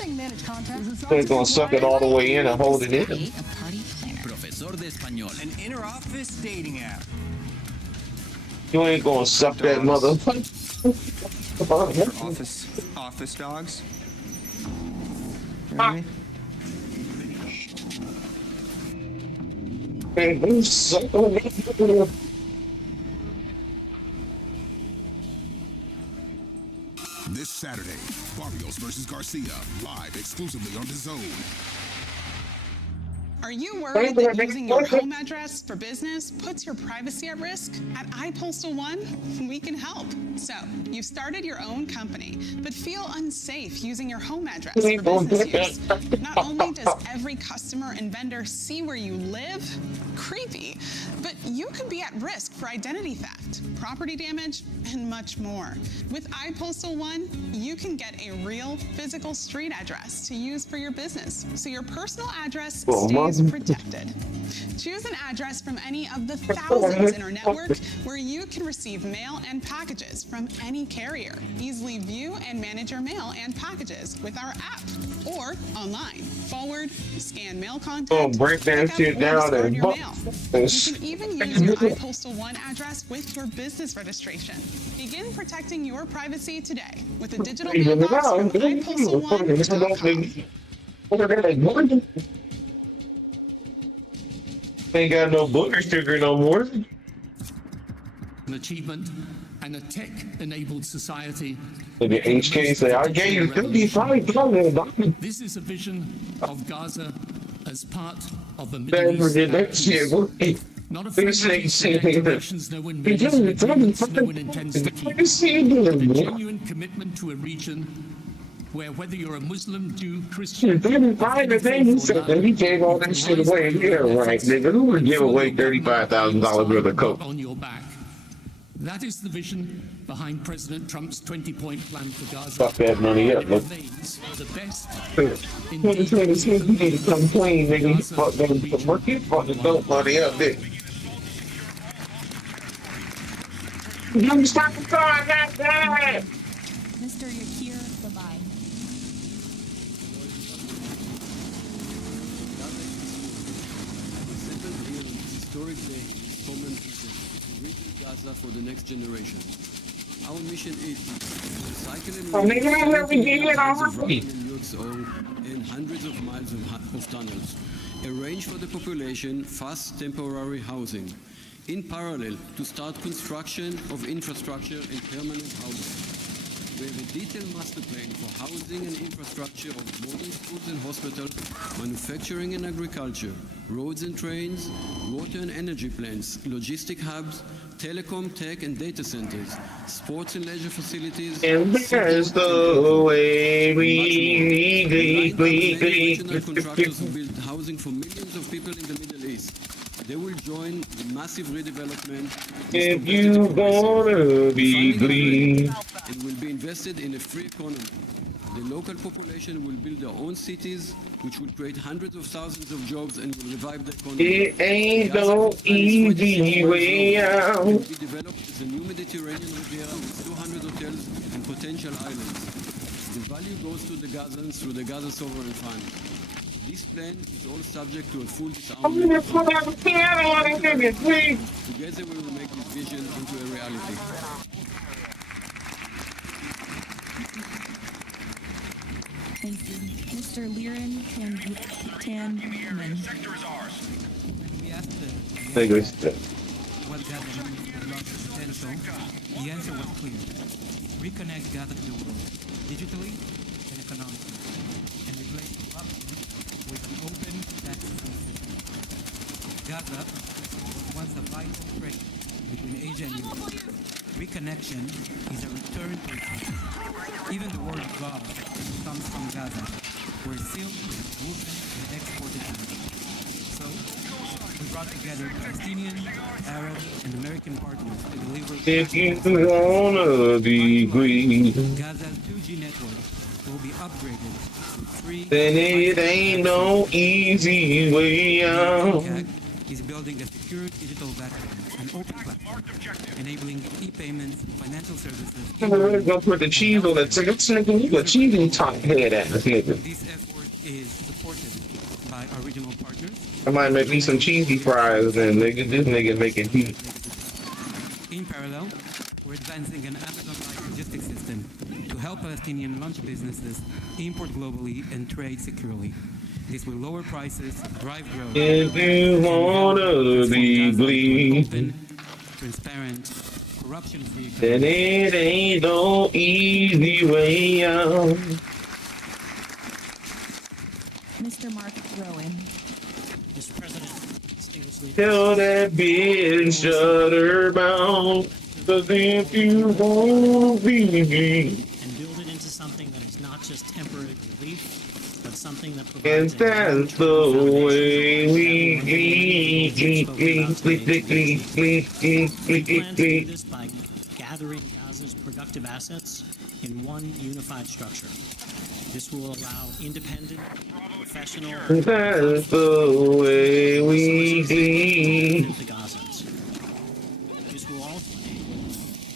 Using managed content. They're gonna suck it all the way in and hold it in. Profesor de español. An inter-office dating app. You ain't gonna suck that motherfucker. Office dogs. Ah. This Saturday, Barrios versus Garcia, live exclusively on DAZN. Are you worried that using your home address for business puts your privacy at risk? At iPostal One, we can help. So, you've started your own company, but feel unsafe using your home address for business use. Not only does every customer and vendor see where you live, creepy, but you could be at risk for identity theft, property damage, and much more. With iPostal One, you can get a real physical street address to use for your business, so your personal address stays protected. Choose an address from any of the thousands in our network where you can receive mail and packages from any carrier. Easily view and manage your mail and packages with our app or online. Forward, scan mail content, break that shit down and your mail. You can even use your iPostal One address with your business registration. Begin protecting your privacy today with a digital mailbox from iPostalOne.com. Ain't got no booger sugar no more. An achievement and a tech-enabled society. The HK say, I gave you $55. This is a vision of Gaza as part of a Never Middle did that East. shit. Not afraid of declarations no one reads, no one intends to keep. A genuine commitment to a region where whether you're a Muslim, Jew, Christian, he gave all that shit away. Yeah, right, nigga. Who would give away $35,000 worth of coke? On your back. That is the vision behind President Trump's 20-point plan for Gaza. Fuck that money up, look. The best. 2026, you need to come clean, nigga. You fuck them. You fucking dope money up, nigga. You stop the car, goddamn! Mr. Yakir, goodbye. Historic day, common vision, to rebuild Gaza for the next generation. Our mission is to recycle and and hundreds of miles of tunnels. Arrange for the population fast temporary housing. In parallel, to start construction of infrastructure and permanent housing. We have a detailed master plan for housing and infrastructure of modern schools and hospitals, manufacturing and agriculture, roads and trains, water and energy plants, logistic hubs, telecom, tech and data centers, sports and leisure facilities, and there's the way we contractors who build housing for millions of people in the Middle East. They will join the massive redevelopment. If you wanna be green, it will be invested in a free economy. The local population will build their own cities, which will create hundreds of thousands of jobs and will revive the economy. It ain't no easy way out. It will be developed as a new Mediterranean Riviera with 200 hotels and potential islands. The value goes to the Gazans through the Gaza Sovereign Fund. This plan is all subject to a full disarmament. Together we will make this vision into a reality. Thank you. Mr. Liren Tanman. Sector is ours. We asked what Gaza means for Gaza's potential. The answer was clear. Reconnect Gaza to the world, digitally and economically, and replace corruption with an open, tax-free system. Gaza was once a vital trade between Asia and Europe. Reconnection is a return to its roots. Even the word God comes from Gaza, where silk is woven and exported to Europe. So, we brought together Palestinian, Arab, and American partners to deliver. If you wanna be green, Gaza's 2G network will be upgraded to free. then it ain't no easy way out. is building a secure digital backbone, an open platform, enabling e-payments, financial services. I'm gonna put the cheese on that chicken. You got cheese in top head ass nigga. This effort is supported by our regional partners. I might make me some cheesy fries then, nigga. This nigga making heat. In parallel, we're advancing an Amazon-like logistics system to help Palestinian launch businesses import globally and trade securely. This will lower prices, drive growth. If you wanna be bleed, open, transparent, corruption-free. then it ain't no easy way out. Mr. Mark Rowan. Mr. President, distinguished leaders. Tell that bitch shut her mouth. Cause if you wanna be And build it into something that is not just temporary relief, but something that and provides that's the way we We plan to do this by gathering Gaza's productive assets in one unified structure. This will allow independent, professional, That's the way we lead the Gazans. This will also enable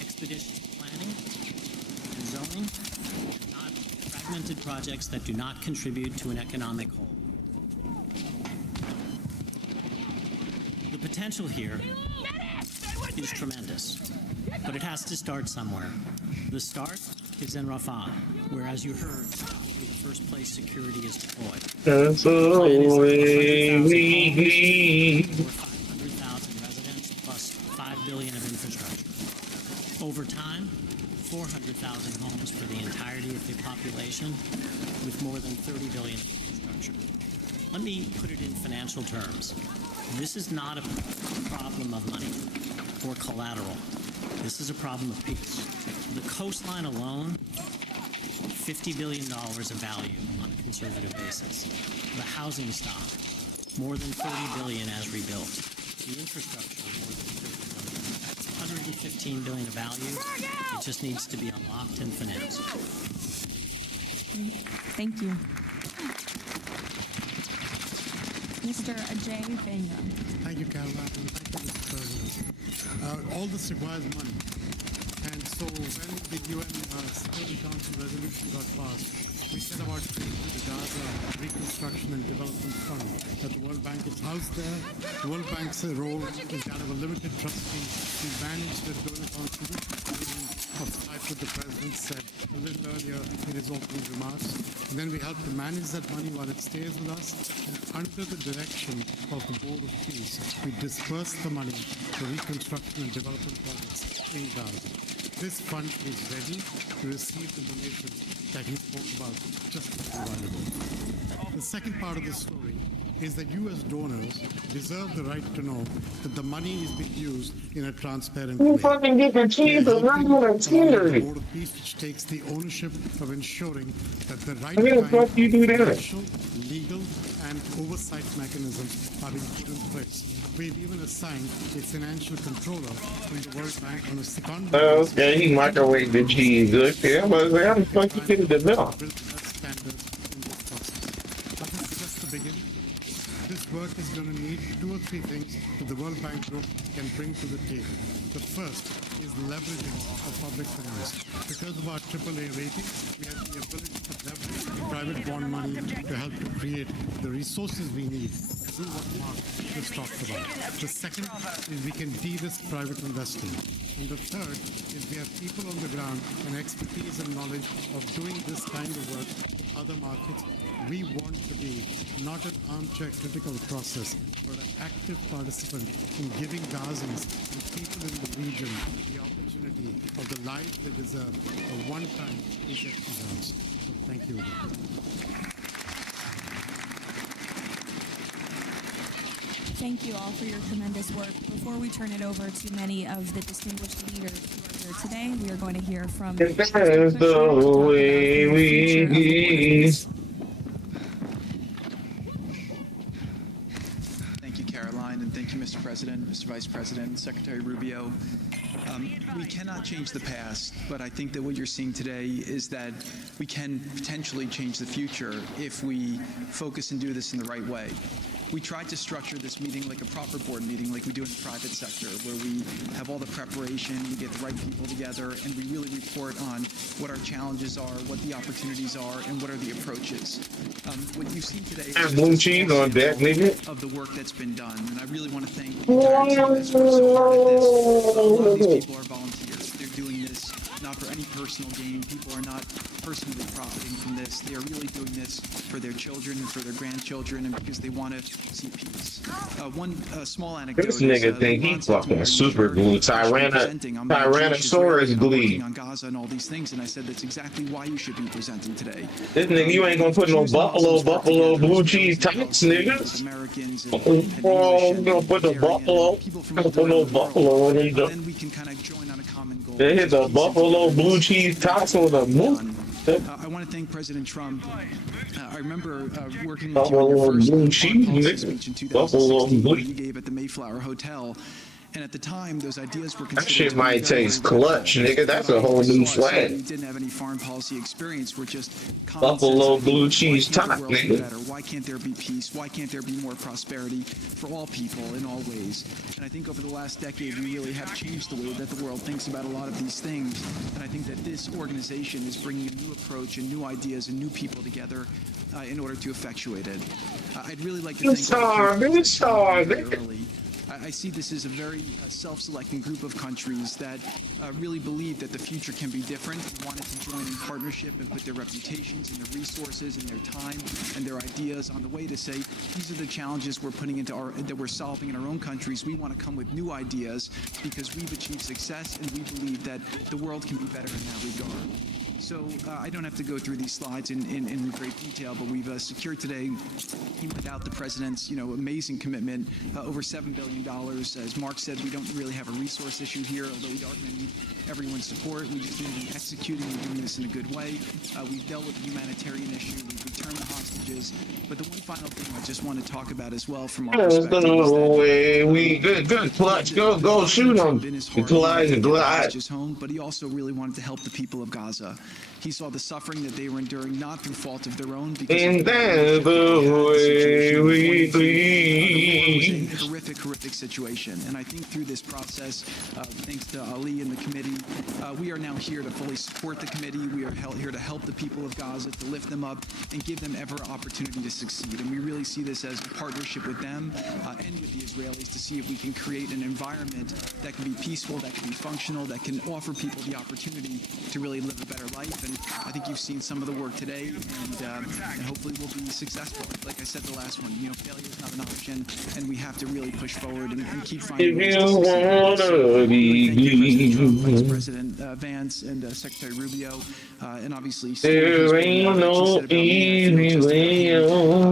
expeditious planning and zoning, not fragmented projects that do not contribute to an economic whole. The potential here is tremendous, but it has to start somewhere. The start is in Rafah, where, as you heard, will be the first place security is deployed. That's the way we Over 500,000 residents plus $5 billion of infrastructure. Over time, 400,000 homes for the entirety of the population, with more than $30 billion in infrastructure. Let me put it in financial terms. This is not a problem of money or collateral. This is a problem of peace. The coastline alone, $50 billion of value on a conservative basis. The housing stock, more than $30 billion as rebuilt. The infrastructure, more than $30 billion. $115 billion of value. It just needs to be unlocked and financed. Thank you. Mr. Ajay Banga. Thank you, Caroline, and thank you, Mr. President. All this requires money. And so when the UN Security Council resolution got passed, we set about creating the Gaza Reconstruction and Development Fund that the World Bank is housed there. The World Bank's role is that of a limited trustee to manage the donor contributions of the type that the President said a little earlier in his opening remarks. And then we help to manage that money while it stays with us. And under the direction of the Board of Peace, we disperse the money for reconstruction and development projects in Gaza. This fund is ready to receive the donations that he spoke about just a while ago. The second part of the story is that U.S. donors deserve the right to know that the money is being used in a transparent way. You fucking get the cheese around the The Board of Peace, which takes the ownership of ensuring that the right How the fuck you do that? financial, legal, and oversight mechanisms are being put in place. We've even assigned a financial controller from the World Bank on a secondment. Okay, he microwaved the cheese. Good. Yeah, but how the fuck you get the milk? Build standards in this process. But this is just the beginning. This work is going to need 2 or 3 things that the World Bank Group can bring to the table. The first is leveraging of public finance. Because of our AAA rating, we have the ability to leverage private bond money to help to create the resources we need to do what Mark just talked about. The second is we can de-risk private investing. And the third is we have people on the ground and expertise and knowledge of doing this kind of work in other markets. We want to be not an armchair critical process, but an active participant in giving Gazans and people in the region the opportunity of the life they deserve, a one-time paycheck deserves. So thank you again. Thank you all for your tremendous work. Before we turn it over to many of the distinguished leaders who are here today, we are going to hear from That's the way we Thank you, Caroline, and thank you, Mr. President, Mr. Vice President, Secretary Rubio. We cannot change the past, but I think that what you're seeing today is that we can potentially change the future if we focus and do this in the right way. We tried to structure this meeting like a proper board meeting, like we do in the private sector, where we have all the preparation, we get the right people together, and we really report on what our challenges are, what the opportunities are, and what are the approaches. What you've seen today is blue cheese on that, nigga. of the work that's been done, and I really want to thank the entire team that's worked so hard at this. A lot of these people are volunteers. They're doing this not for any personal gain. People are not personally profiting from this. They are really doing this for their children and for their grandchildren, and because they want to see peace. One small anecdote. This nigga think he fucking super glue. Tyrannosaurus glue. On Gaza and all these things, and I said that's exactly why you should be presenting today. This nigga, you ain't gonna put no buffalo blue cheese tights, nigga. Americans Oh, you gonna put the buffalo? Put no buffalo in there. Then we can kind of join on a common goal. They hit the buffalo blue cheese tots on the moon. I want to thank President Trump. I remember working with you on your first foreign policy speech in 2016 you gave at the Mayflower Hotel. And at the time, those ideas were that shit might taste clutch, nigga. That's a whole new swag. We didn't have any foreign policy experience. We're just buffalo blue cheese top, nigga. Why can't there be peace? Why can't there be more prosperity for all people in all ways? And I think over the last decade, we really have changed the way that the world thinks about a lot of these things. And I think that this organization is bringing a new approach and new ideas and new people together in order to effectuate it. I'd really like to thank I see this as a very self-selecting group of countries that really believe that the future can be different, wanted to join in partnership and put their reputations and their resources and their time and their ideas on the way to say, these are the challenges we're putting into that we're solving in our own countries. We want to come with new ideas because we've achieved success and we believe that the world can be better in that regard. So I don't have to go through these slides in great detail, but we've secured today, even without the president's amazing commitment, over $7 billion. As Mark said, we don't really have a resource issue here, although we are going to need everyone's support. We just need to be executing and doing this in a good way. We've dealt with the humanitarian issue. We've returned the hostages. But the one final thing I just want to talk about as well from our perspective is that we good clutch. Go shoot him. Glide. His home, but he also really wanted to help the people of Gaza. He saw the suffering that they were enduring, not through fault of their own, because and that's the way we bleed. It was a horrific situation. And I think through this process, thanks to Ali and the committee, we are now here to fully support the committee. We are here to help the people of Gaza, to lift them up and give them every opportunity to succeed. And we really see this as a partnership with them and with the Israelis to see if we can create an environment that can be peaceful, that can be functional, that can offer people the opportunity to really live a better life. And I think you've seen some of the work today, and hopefully we'll be successful. Like I said, the last one, failure is not an option, and we have to really push forward and keep finding ways to succeed. Vice President Vance and Secretary Rubio, and obviously there ain't no easy way.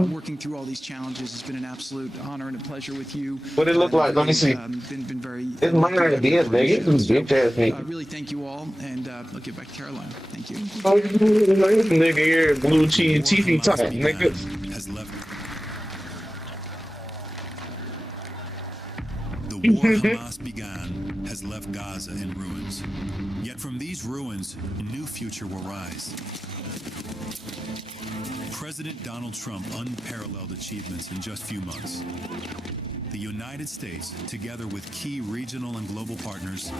Working through all these challenges has been an absolute honor and a pleasure with you. What it look like? Let me see. Been very. It's my idea, nigga. It was bitch ass nigga. Really thank you all, and I'll get back to Caroline. Thank you. Nigga here, blue cheese TV top, nigga. Has left. The war Hamas began has left Gaza in ruins. Yet from these ruins, a new future will rise. President Donald Trump unparalleled achievements in just few months. The United States, together with key regional and global partners,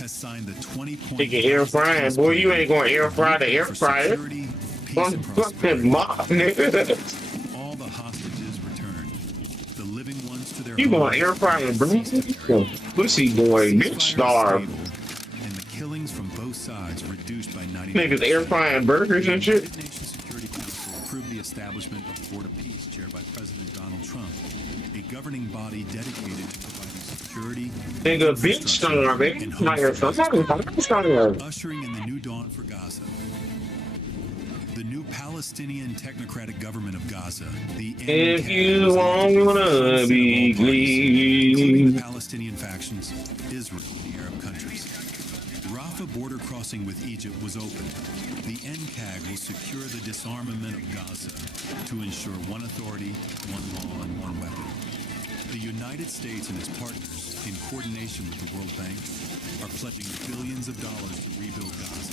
has signed the 20-point... Nigga air frying, boy, you ain't gonna air fry the air fryer. Fucking mob, nigga. All the hostages returned. The living ones to their you gonna air fry and bring pussy boy, bitch starve. And the killings from both sides reduced by 90%. Niggas air frying burgers and shit. The United Nations Security Council approved the establishment of the Board of Peace, chaired by President Donald Trump, a governing body dedicated to providing security, nigga, bitch starving. Ushering in the new dawn for Gaza. The new Palestinian technocratic government of Gaza, the if you wanna be including the Palestinian factions, Israel, and the Arab countries. Rafah border crossing with Egypt was opened. The NCAG will secure the disarmament of Gaza to ensure one authority, one law, and one weapon. The United States and its partners, in coordination with the World Bank, are pledging billions of dollars to rebuild Gaza.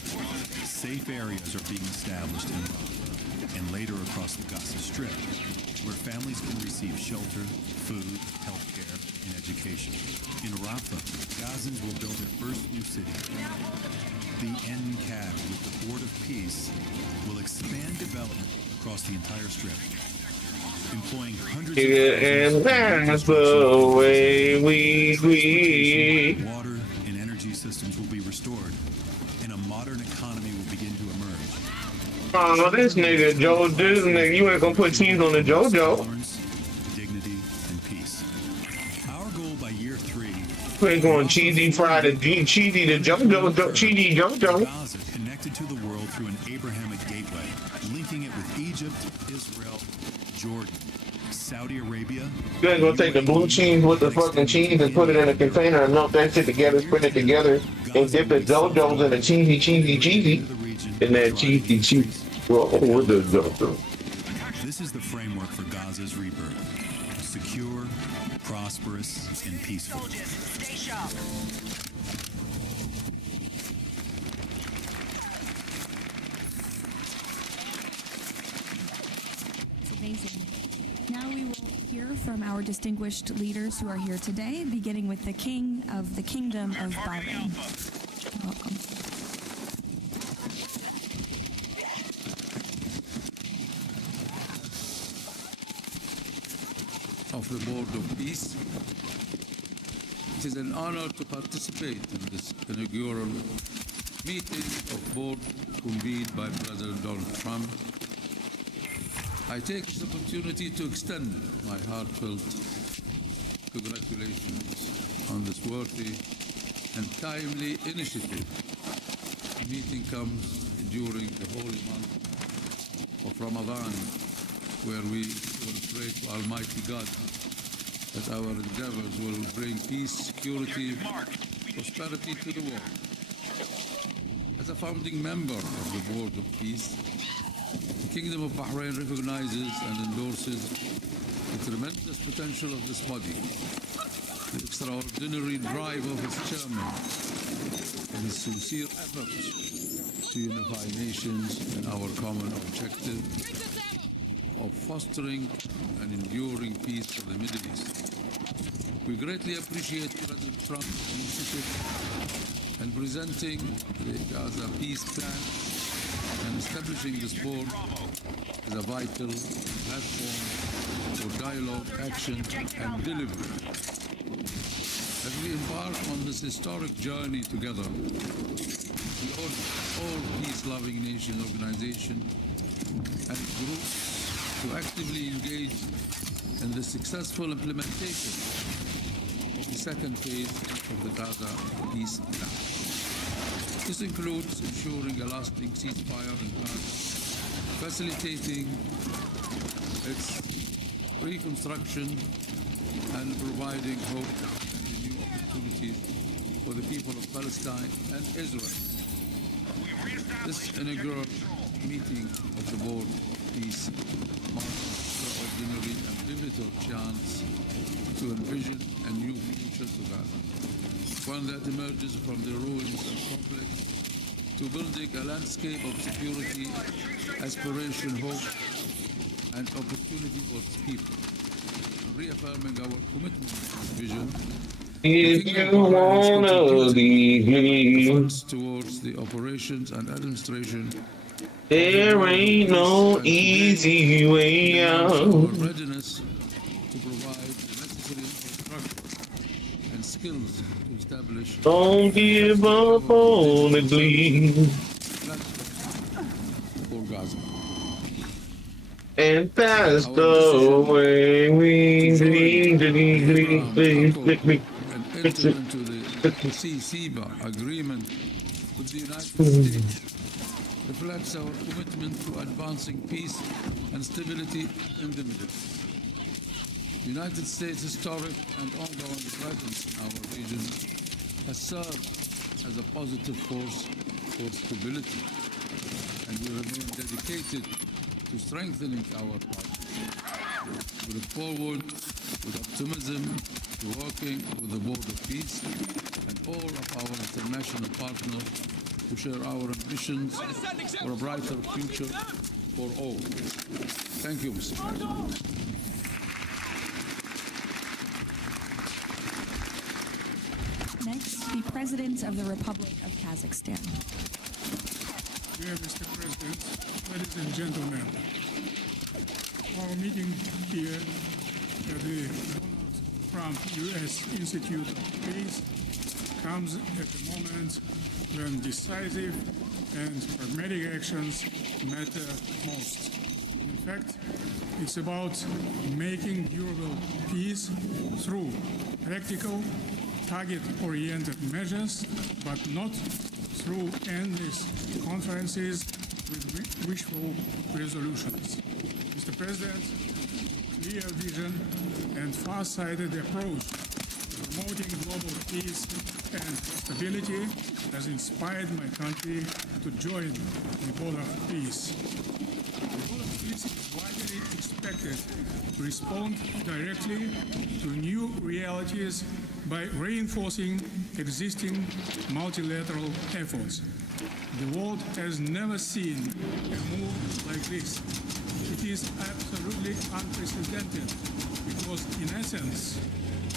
Safe areas are being established in Rafah. and later across the Gaza Strip, where families can receive shelter, food, healthcare, and education. In Rafah, Gazans will build their first new city. The NCAG, with the Board of Peace, will expand development across the entire strip, employing hundreds of And that's the way we. Water and energy systems will be restored, and a modern economy will begin to emerge. Oh, this nigga, this nigga, you ain't gonna put cheese on the JoJo. Tolerance, dignity, and peace. Our goal by year 3. You ain't going cheesy fried cheesy to JoJo, cheesy JoJo. Gaza connected to the world through an Abrahamic gateway, linking it with Egypt, Israel, Jordan, Saudi Arabia. You ain't gonna take the blue cheese with the fucking cheese and put it in a container and melt that shit together, put it together, and dip the JoJo's in a cheesy, and that cheesy. Well, with the JoJo. This is the framework for Gaza's rebirth. Secure, prosperous, and peaceful. Soldiers, stay sharp. It's amazing. Now we will hear from our distinguished leaders who are here today, beginning with the King of the Kingdom of Bahrain. Welcome. Of the Board of Peace. It is an honor to participate in this inaugural meeting of board convened by President Donald Trump. I take this opportunity to extend my heartfelt congratulations on this worthy and timely initiative. The meeting comes during the holy month of Ramadan, where we will pray to Almighty God that our endeavors will bring peace, security, prosperity to the world. As a founding member of the Board of Peace, the Kingdom of Bahrain recognizes and endorses the tremendous potential of this body, the extraordinary drive of its chairman, and his sincere efforts to unify nations in our common objective of fostering and enduring peace for the Middle East. We greatly appreciate President Trump's initiative in presenting the Gaza Peace Plan and establishing this board as a vital platform for dialogue, action, and delivery. As we embark on this historic journey together, we urge all peace-loving nation organizations and groups to actively engage in the successful implementation of the second phase of the Gaza Peace Plan. This includes ensuring a lasting ceasefire in Gaza, facilitating its reconstruction, and providing hope and new opportunities for the people of Palestine and Israel. This inaugural meeting of the Board of Peace marks an extraordinary and pivotal chance to envision a new future to Gaza, one that emerges from the ruins of conflict, to building a landscape of security, aspiration, hope, and opportunity for its people, reaffirming our commitment to this vision. If you wanna be towards the operations and administration, there ain't no easy way out. Readiness to provide the necessary infrastructure and skills to establish. Don't give up on the bleed. For Gaza. And that's the way we bleed. Enter into the CCBA agreement with the United States reflects our commitment to advancing peace and stability in the Middle East. The United States' historic and ongoing presence in our region has served as a positive force for stability, and we remain dedicated to strengthening our partnership. We look forward with optimism to working with the Board of Peace and all of our international partners who share our ambitions for a brighter future for all. Thank you, Mr. President. Next, the President of the Republic of Kazakhstan. Dear Mr. President, ladies and gentlemen, our meeting here at the Donald Trump U.S. Institute of Peace comes at a moment when decisive and pragmatic actions matter most. In fact, it's about making durable peace through practical, target-oriented measures, but not through endless conferences with wishful resolutions. Mr. President, clear vision and far-sighted approach to promoting global peace and stability has inspired my country to join the Board of Peace. The Board of Peace is widely expected to respond directly to new realities by reinforcing existing multilateral efforts. The world has never seen a move like this. It is absolutely unprecedented because, in essence,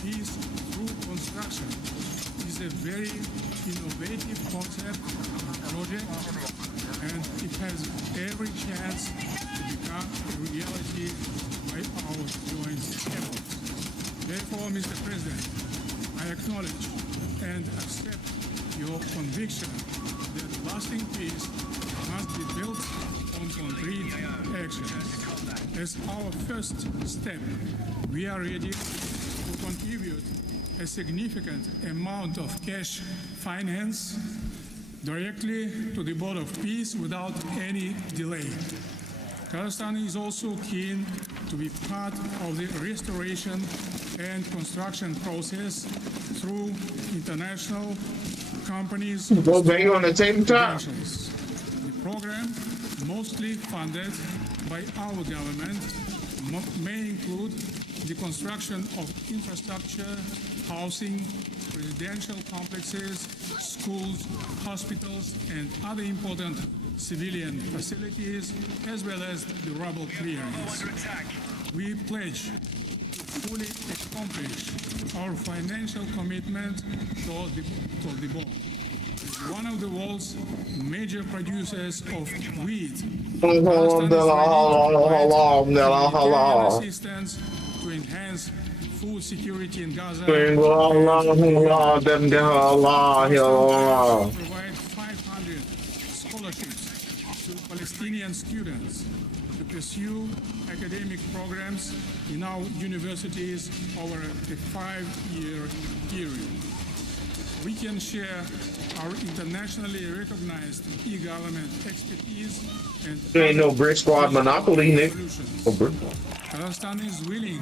peace through construction is a very innovative concept project, and it has every chance to become a reality by our joint efforts. Therefore, Mr. President, I acknowledge and accept your conviction that lasting peace must be built on concrete actions. As our first step, we are ready to contribute a significant amount of cash finance directly to the Board of Peace without any delay. Kazakhstan is also keen to be part of the restoration and construction process through international companies. Go bang on the tabletop. The program, mostly funded by our government, may include the construction of infrastructure, housing, residential complexes, schools, hospitals, and other important civilian facilities, as well as the rubble clearance. We pledge to fully accomplish our financial commitment toward the board. As one of the world's major producers of wheat, assistance to enhance food security in Gaza. Provide 500 scholarships to Palestinian students to pursue academic programs in our universities over a 5-year period. We can share our internationally recognized e-government expertise and There ain't no Brick Squad monopoly, Nick. Oh, Brick. Kazakhstan is willing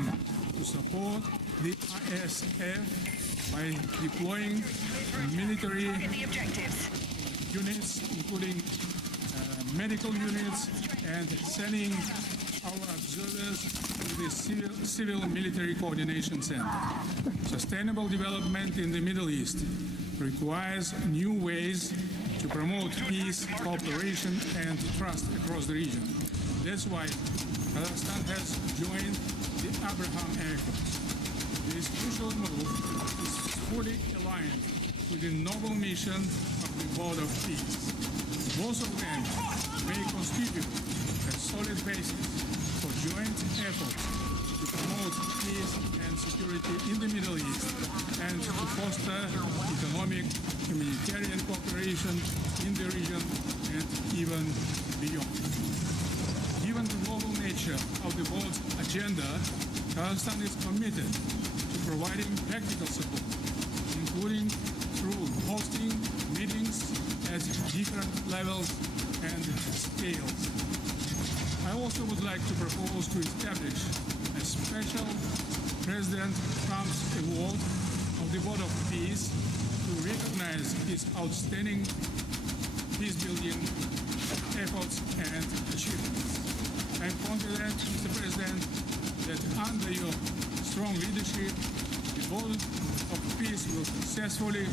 to support the ISF by deploying military units, including medical units, and sending our observers to the Civil-Military Coordination Center. Sustainable development in the Middle East requires new ways to promote peace, cooperation, and trust across the region. That's why Kazakhstan has joined the Abraham Accords. This crucial move is fully aligned with the noble mission of the Board of Peace. Both of them may constitute a solid basis for joint efforts to promote peace and security in the Middle East and to foster economic, humanitarian cooperation in the region and even beyond. Given the global nature of the board's agenda, Kazakhstan is committed to providing practical support, including through hosting meetings at different levels and scales. I also would like to propose to establish a special President Trump's Award of the Board of Peace to recognize his outstanding peace-building efforts and achievements. I am confident, Mr. President, that under your strong leadership, the Board of Peace will successfully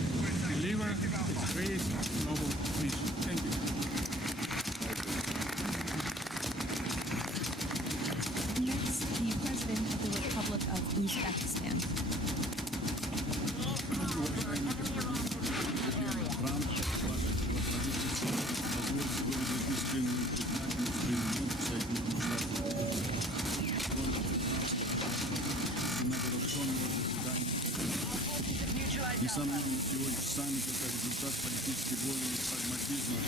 deliver its great noble mission. Thank you. Несомненно, сегодня саммит – это результат политической воли и прагматизма.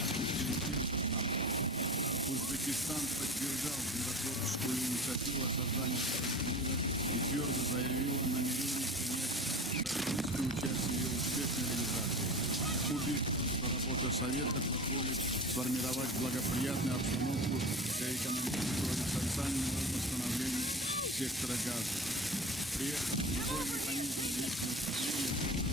Узбекистан поддержал миротворческую инициативу о создании мира и твердо заявил о намерении принять близкое участие в ее успешной реализации. Убежден, что работа Совета позволит сформировать благоприятную обстановку для экономического и социального восстановления сектора газа. При этом любой механизм действия управления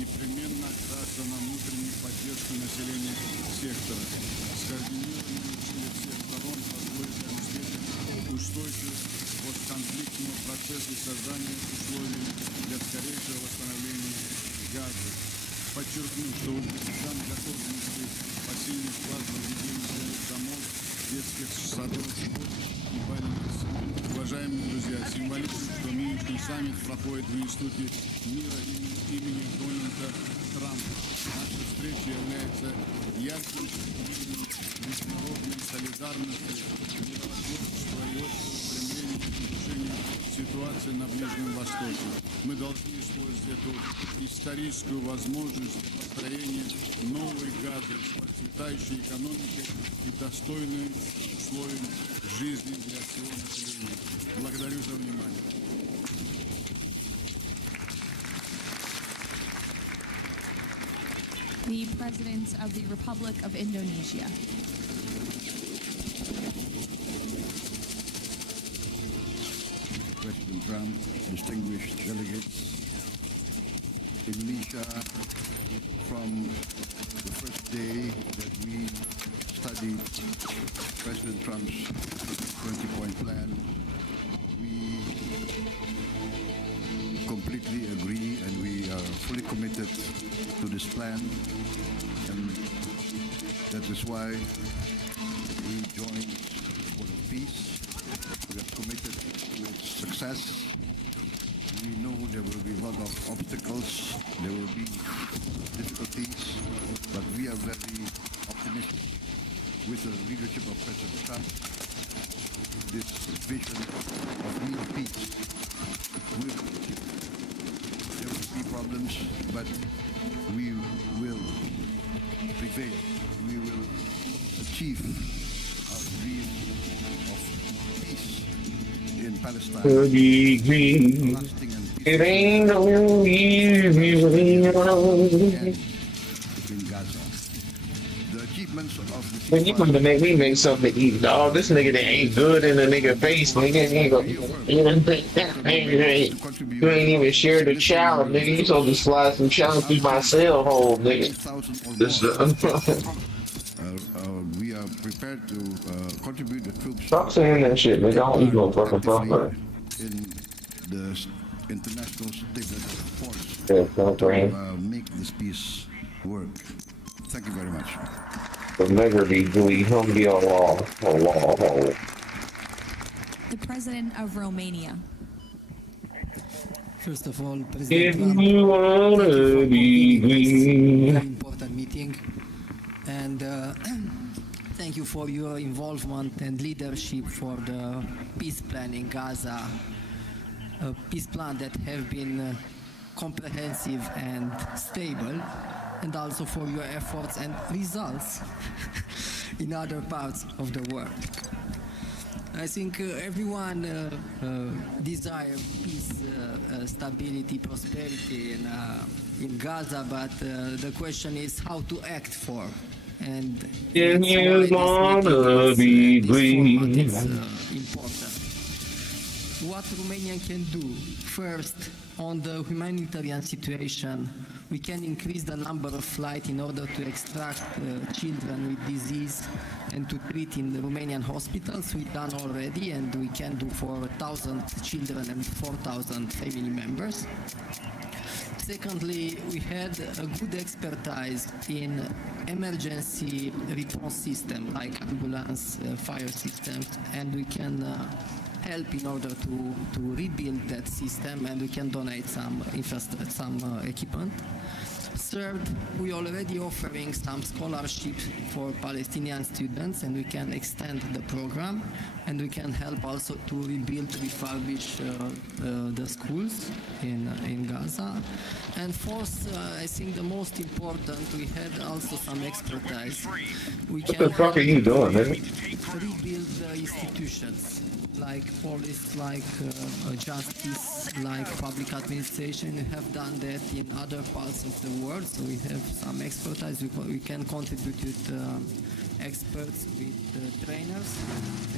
непременно опираться на внутреннюю поддержку населения сектора. Скоординированные усилия всех сторон позволят обеспечить устойчивость постконфликтному процессу создания условий для скорейшего восстановления газа. Подчеркну, что Узбекистан готов внести посильный вклад в разведение домов, детских садов, школ и больниц. Уважаемые друзья, символично, что нынешний саммит проходит в Институте мира имени Дональда Трампа. Наша встреча является ярким примером международной солидарности, миротворчества и общего стремления к улучшению ситуации на Ближнем Востоке. Мы должны использовать эту историческую возможность построения новой газы с процветающей экономикой и достойным условием жизни для всего населения. Благодарю за внимание. The President of the Republic of Indonesia. President Trump, distinguished delegates, Indonesia, from the first day that we studied President Trump's 20-point plan, we completely agree and we are fully committed to this plan, and that is why we joined for the peace. We are committed to its success. We know there will be a lot of obstacles, there will be difficulties, but we are very optimistic with the leadership of President Trump. This vision of real peace will be achieved. There will be problems, but we will prevail. We will achieve our dream of peace in Palestine. It ain't no easy way. In Gaza. The achievements of the Man, you gonna make me make something to eat, dog. This nigga that ain't good in the nigga face, nigga. You ain't even shared the challenge, nigga. You supposed to slide some challenge through my cell hole, nigga. This we are prepared to contribute the troops. Stop saying that shit, nigga. I don't eat no fucking proper. In the international stability force to make this peace work. Thank you very much. The nigger be gooey, hum be Allah. The President of Romania. First of all, If President Trump, you wanna be green. very important meeting, and thank you for your involvement and leadership for the peace plan in Gaza, a peace plan that have been comprehensive and stable, and also for your efforts and results in other parts of the world. I think everyone desires peace, stability, prosperity in Gaza, but the question is how to act for. And If you wanna be green. It's important. What Romania can do, first, on the humanitarian situation, we can increase the number of flights in order to extract children with disease and to treat in the Romanian hospitals. We've done already, and we can do for 1,000 children and 4,000 family members. Secondly, we had a good expertise in emergency response system like ambulance, fire systems, and we can help in order to rebuild that system, and we can donate some equipment. Third, we already offering some scholarships for Palestinian students, and we can extend the program, and we can help also to rebuild, refurbish the schools in Gaza. And fourth, I think the most important, we had also some expertise. We What can the fuck are you doing, man? rebuild the institutions like police, like justice, like public administration. We have done that in other parts of the world, so we have some expertise. We can contribute with experts, with trainers,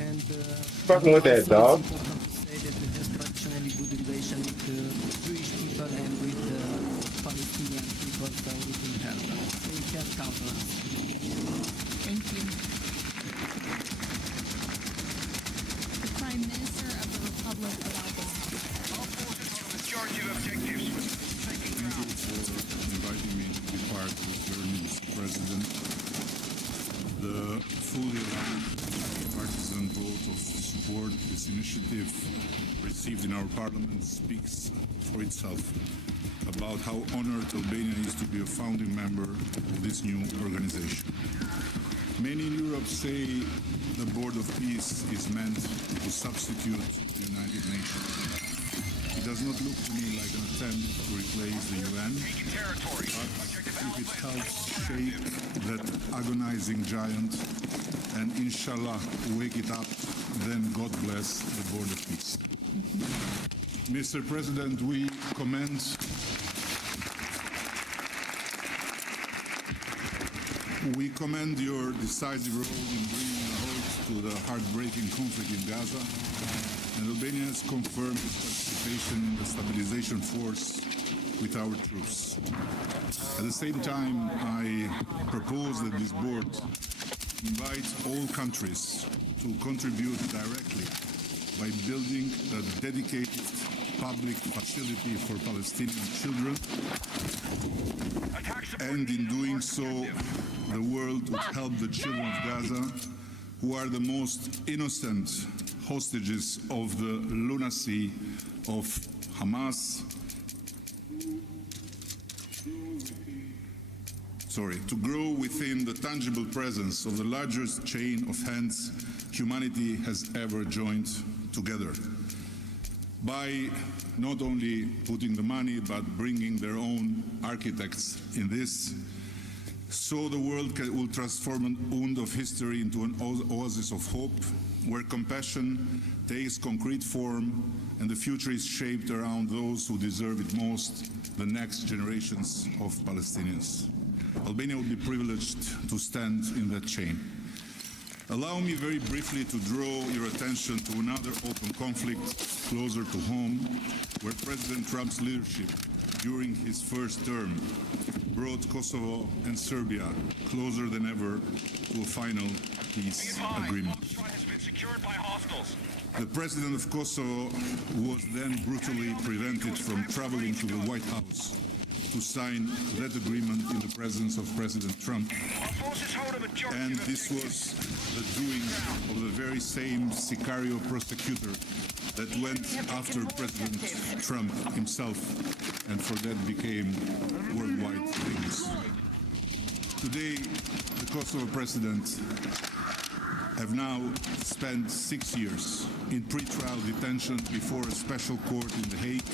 and Fucking with that, dog. it's important to say that we have traditionally good relation with the Jewish people and with the Palestinian people, so we can help them. So we can cover us. Thank you. The Prime Minister of the Republic of Albania. Inviting me to be part of this journey, Mr. President. The fully aligned partisan vote of support this initiative received in our parliament speaks for itself about how honored Albania is to be a founding member of this new organization. Many in Europe say the Board of Peace is meant to substitute the United Nations. It does not look to me like an attempt to replace the UN, but if it helps shake that agonizing giant and inshallah wake it up, then God bless the Board of Peace. Mr. President, we commend your decisive role in bringing a halt to the heartbreaking conflict in Gaza, and Albania has confirmed its participation in the stabilization force with our troops. At the same time, I propose that this board invites all countries to contribute directly by building a dedicated public facility for Palestinian children, and in doing so, the world would help the children of Gaza, who are the most innocent hostages of the lunacy of Hamas, to grow within the tangible presence of the largest chain of hands humanity has ever joined together. By not only putting the money, but bringing their own architects in this, so the world will transform an wound of history into an oasis of hope, where compassion takes concrete form and the future is shaped around those who deserve it most, the next generations of Palestinians. Albania will be privileged to stand in that chain. Allow me very briefly to draw your attention to another open conflict closer to home, where President Trump's leadership during his first term brought Kosovo and Serbia closer than ever to a final peace agreement. The president of Kosovo was then brutally prevented from traveling to the White House to sign that agreement in the presence of President Trump. And this was the doing of the very same Sicario prosecutor that went after President Trump himself, and for that became worldwide famous. Today, the Kosovo president have now spent 6 years in pre-trial detention before a special court in The Hague,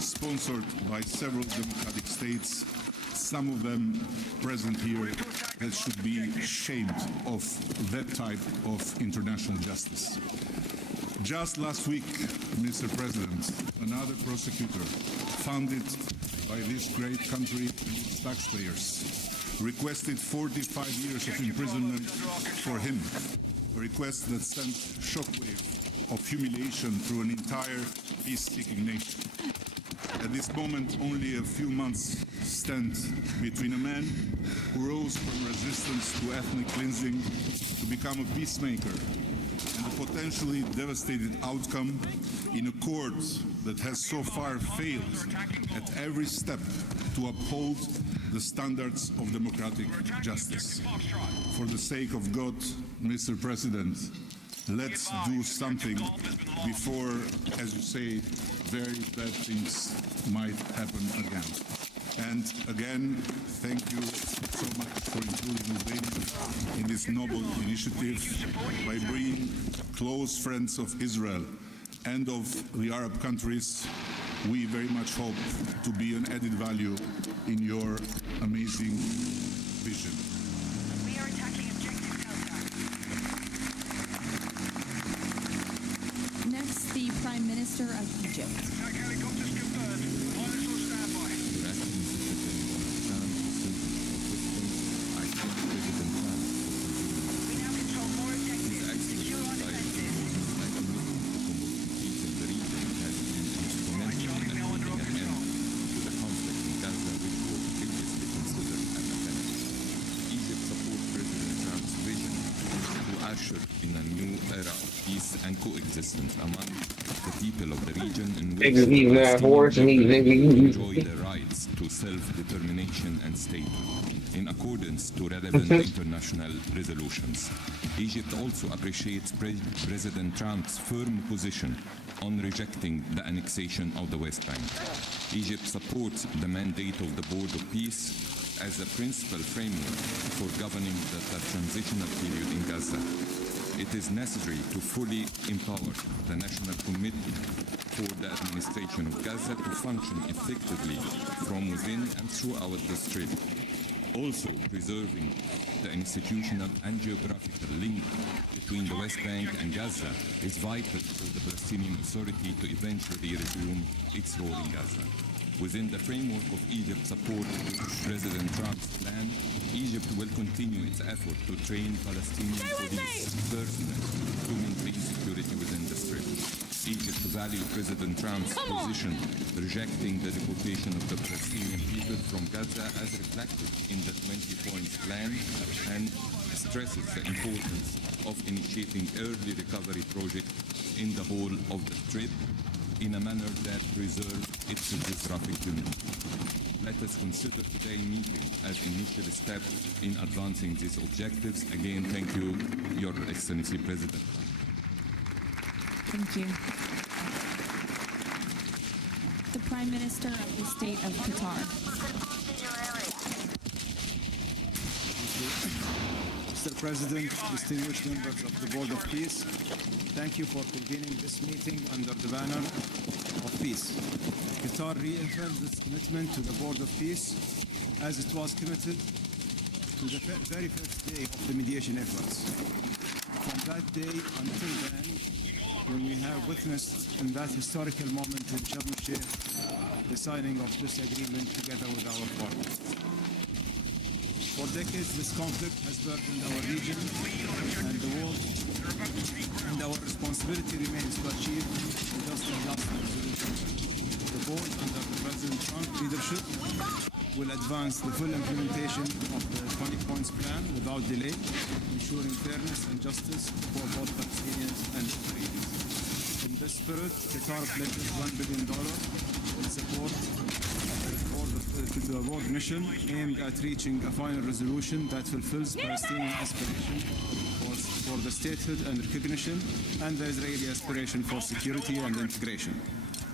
sponsored by several democratic states, some of them present here, that should be ashamed of that type of international justice. Just last week, Mr. President, another prosecutor funded by this great country and its taxpayers requested 45 years of imprisonment for him, a request that sent shockwave of humiliation through an entire peace-seeking nation. At this moment, only a few months stand between a man who rose from resistance to ethnic cleansing to become a peacemaker, and a potentially devastating outcome in a court that has so far failed at every step to uphold the standards of democratic justice. For the sake of God, Mr. President, let's do something before, as you say, very bad things might happen again. And again, thank you so much for including Albania in this noble initiative by bringing close friends of Israel and of the Arab countries. We very much hope to be an added value in your amazing vision. We are attacking objective Delta. Next, the Prime Minister of Egypt. Helicopters confirmed. Pilots on standby. We now control more objectives. Secure our defenses. In a new era of peace and coexistence among the people of the region in which enjoy the rights to self-determination and statehood in accordance to relevant international resolutions. Egypt also appreciates President Trump's firm position on rejecting the annexation of the West Bank. Egypt supports the mandate of the Board of Peace as a principal framework for governing the transitional period in Gaza. It is necessary to fully empower the national committee for the administration of Gaza to function effectively from within and throughout the Strip. Also, preserving the institutional and geographical link between the West Bank and Gaza is vital for the Palestinian Authority to eventually resume its role in Gaza. Within the framework of Egypt's support to President Trump's plan, Egypt will continue its effort to train Palestinian police personnel to maintain security within the Strip. Egypt values President Trump's position rejecting the deportation of the Palestinian people from Gaza as reflected in the 20-point plan and stresses the importance of initiating early recovery projects in the whole of the Strip in a manner that preserves its geographic unity. Let us consider today's meeting as initial step in advancing these objectives. Again, thank you, Your Excellency President. Thank you. The Prime Minister of the State of Qatar. Mr. President, distinguished members of the Board of Peace, thank you for convening this meeting under the banner of peace. Qatar reaffirms its commitment to the Board of Peace as it was committed to the very first day of the mediation efforts. From that day until then, when we have witnessed in that historical moment in Sharm el-Sheikh the signing of this agreement together with our partners. For decades, this conflict has burdened our region and the world, and our responsibility remains to achieve a just and lasting resolution. The board, under the President Trump leadership, will advance the full implementation of the 20 points plan without delay, ensuring fairness and justice for both Palestinians and Israelis. In this spirit, Qatar pledges $1 billion in support to the board mission aimed at reaching a final resolution that fulfills Palestinian aspiration for the statehood and recognition and the Israeli aspiration for security and integration.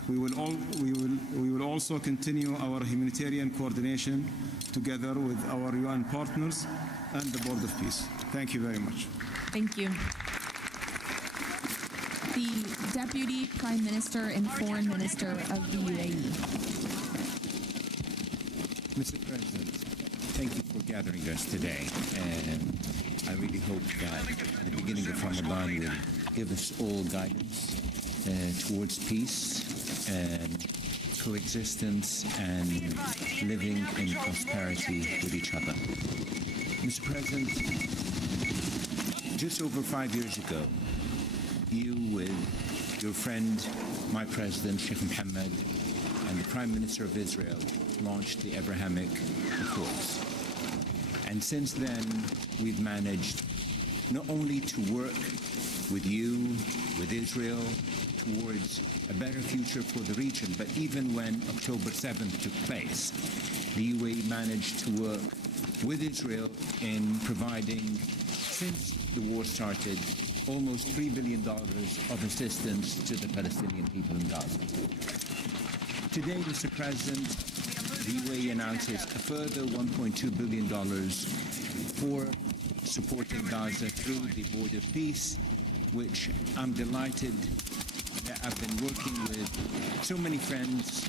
We will also continue our humanitarian coordination together with our UN partners and the Board of Peace. Thank you very much. Thank you. The Deputy Prime Minister and Foreign Minister of the UAE. Mr. President, thank you for gathering us today, and I really hope that the beginning of Ramadan will give us all guidance towards peace and coexistence and living in prosperity with each other. Mr. President, just over 5 years ago, you with your friend, my president, Sheikh Mohammed, and the Prime Minister of Israel launched the Abrahamic Accords. And since then, we've managed not only to work with you, with Israel, towards a better future for the region, but even when October 7th took place, the UAE managed to work with Israel in providing, since the war started, almost $3 billion of assistance to the Palestinian people in Gaza. Today, Mr. President, the UAE announces a further $1.2 billion for supporting Gaza through the Board of Peace, which I'm delighted that I've been working with so many friends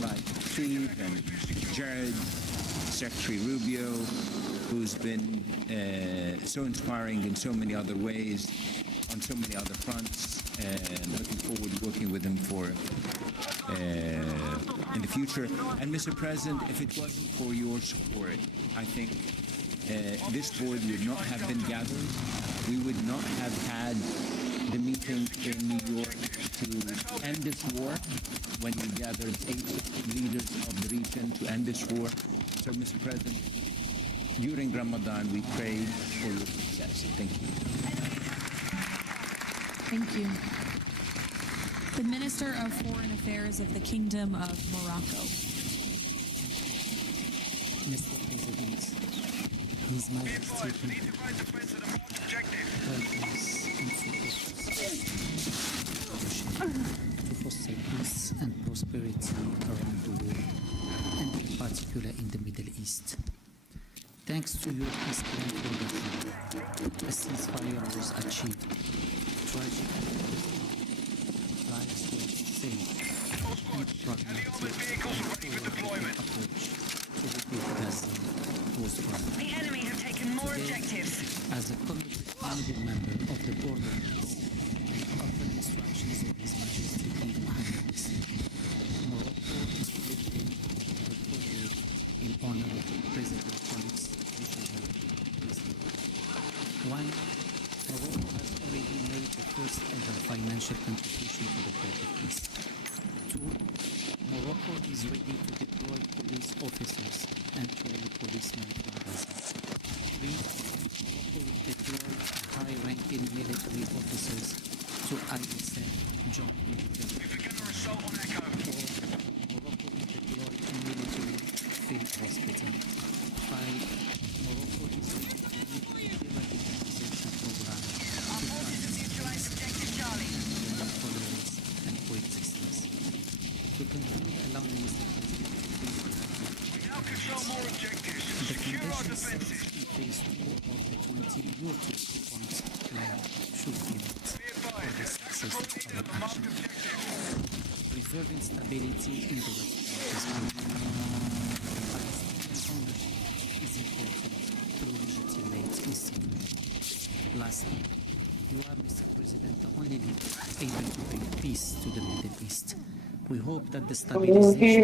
like Steve and Jared, Secretary Rubio, who's been so inspiring in so many other ways, on so many other fronts, and looking forward to working with him in the future. And Mr. President, if it wasn't for your support, I think this board would not have been gathered. We would not have had the meeting in New York to end this war, when we gathered 8 leaders of the region to end this war. So, Mr. President, during Ramadan, we prayed for your success. Thank you. Thank you. The Minister of Foreign Affairs of the Kingdom of Morocco. Mr. President, His Majesty to foster peace and prosperity around the world, and in particular in the Middle East. Thanks to your peace plan for the region, a ceasefire was achieved. Tragic lives were saved, and pragmatic approach to rebuild Gaza was found. The enemy have taken more objectives. As a committed founding member of the Board of Peace, upon instructions of His Majesty King Mohammed VI, Morocco is pledging the following in honor of President Trump's visionary vision. 1. Morocco has already made the first ever financial contribution to the Board of Peace. 2. Morocco is ready to deploy police officers and train policemen from Gaza. 3. Morocco will deploy high-ranking military officers to ISF joint military. 4. Morocco will deploy a military field hospital. 5. Morocco is ready to lead the deradicalization program to tolerance and coexistence. To conclude, allow me, Mr. President, to please the foundation sets in phase 2 of the 20-year point plan should be met for the success of our action. Preserving stability in the West Bank is important to legitimate institutions. Lastly, you are, Mr. President, the only leader able to bring peace to the Middle East. We hope that the stabilization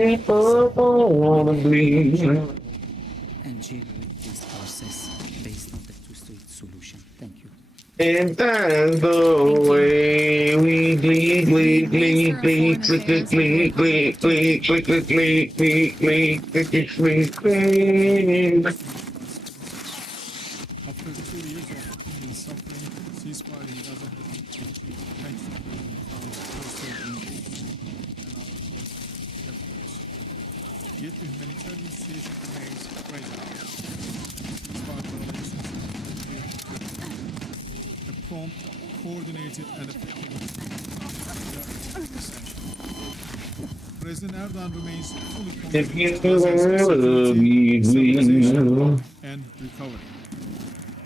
and genuine peace process based on the two-state solution. Thank you. And that's the way we bleed, bleed, bleed, bleed, bleed, bleed, bleed, bleed, bleed, bleed, bleed, bleed, bleed, bleed, bleed. After 2 years of suffering, ceasefire in Gaza has been achieved thanks to yet the humanitarian situation remains fragile. Ceasefire violations a prompt, coordinated, and effective essential. President Erdogan remains fully committed to and recovery.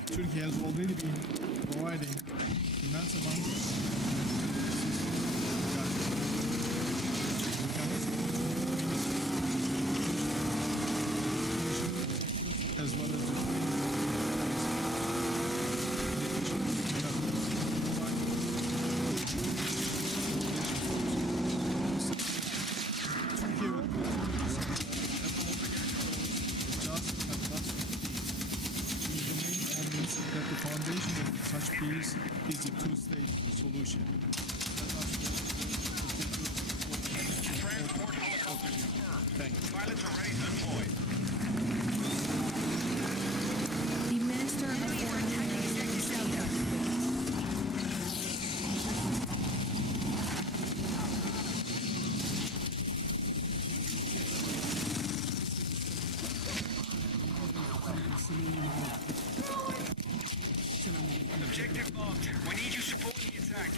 Turkey has already been providing immense amounts of as well as the that the foundation of such peace is the two-state solution. Thank you. The Minister of Foreign Affairs. Objective marked. We need you supporting the attack.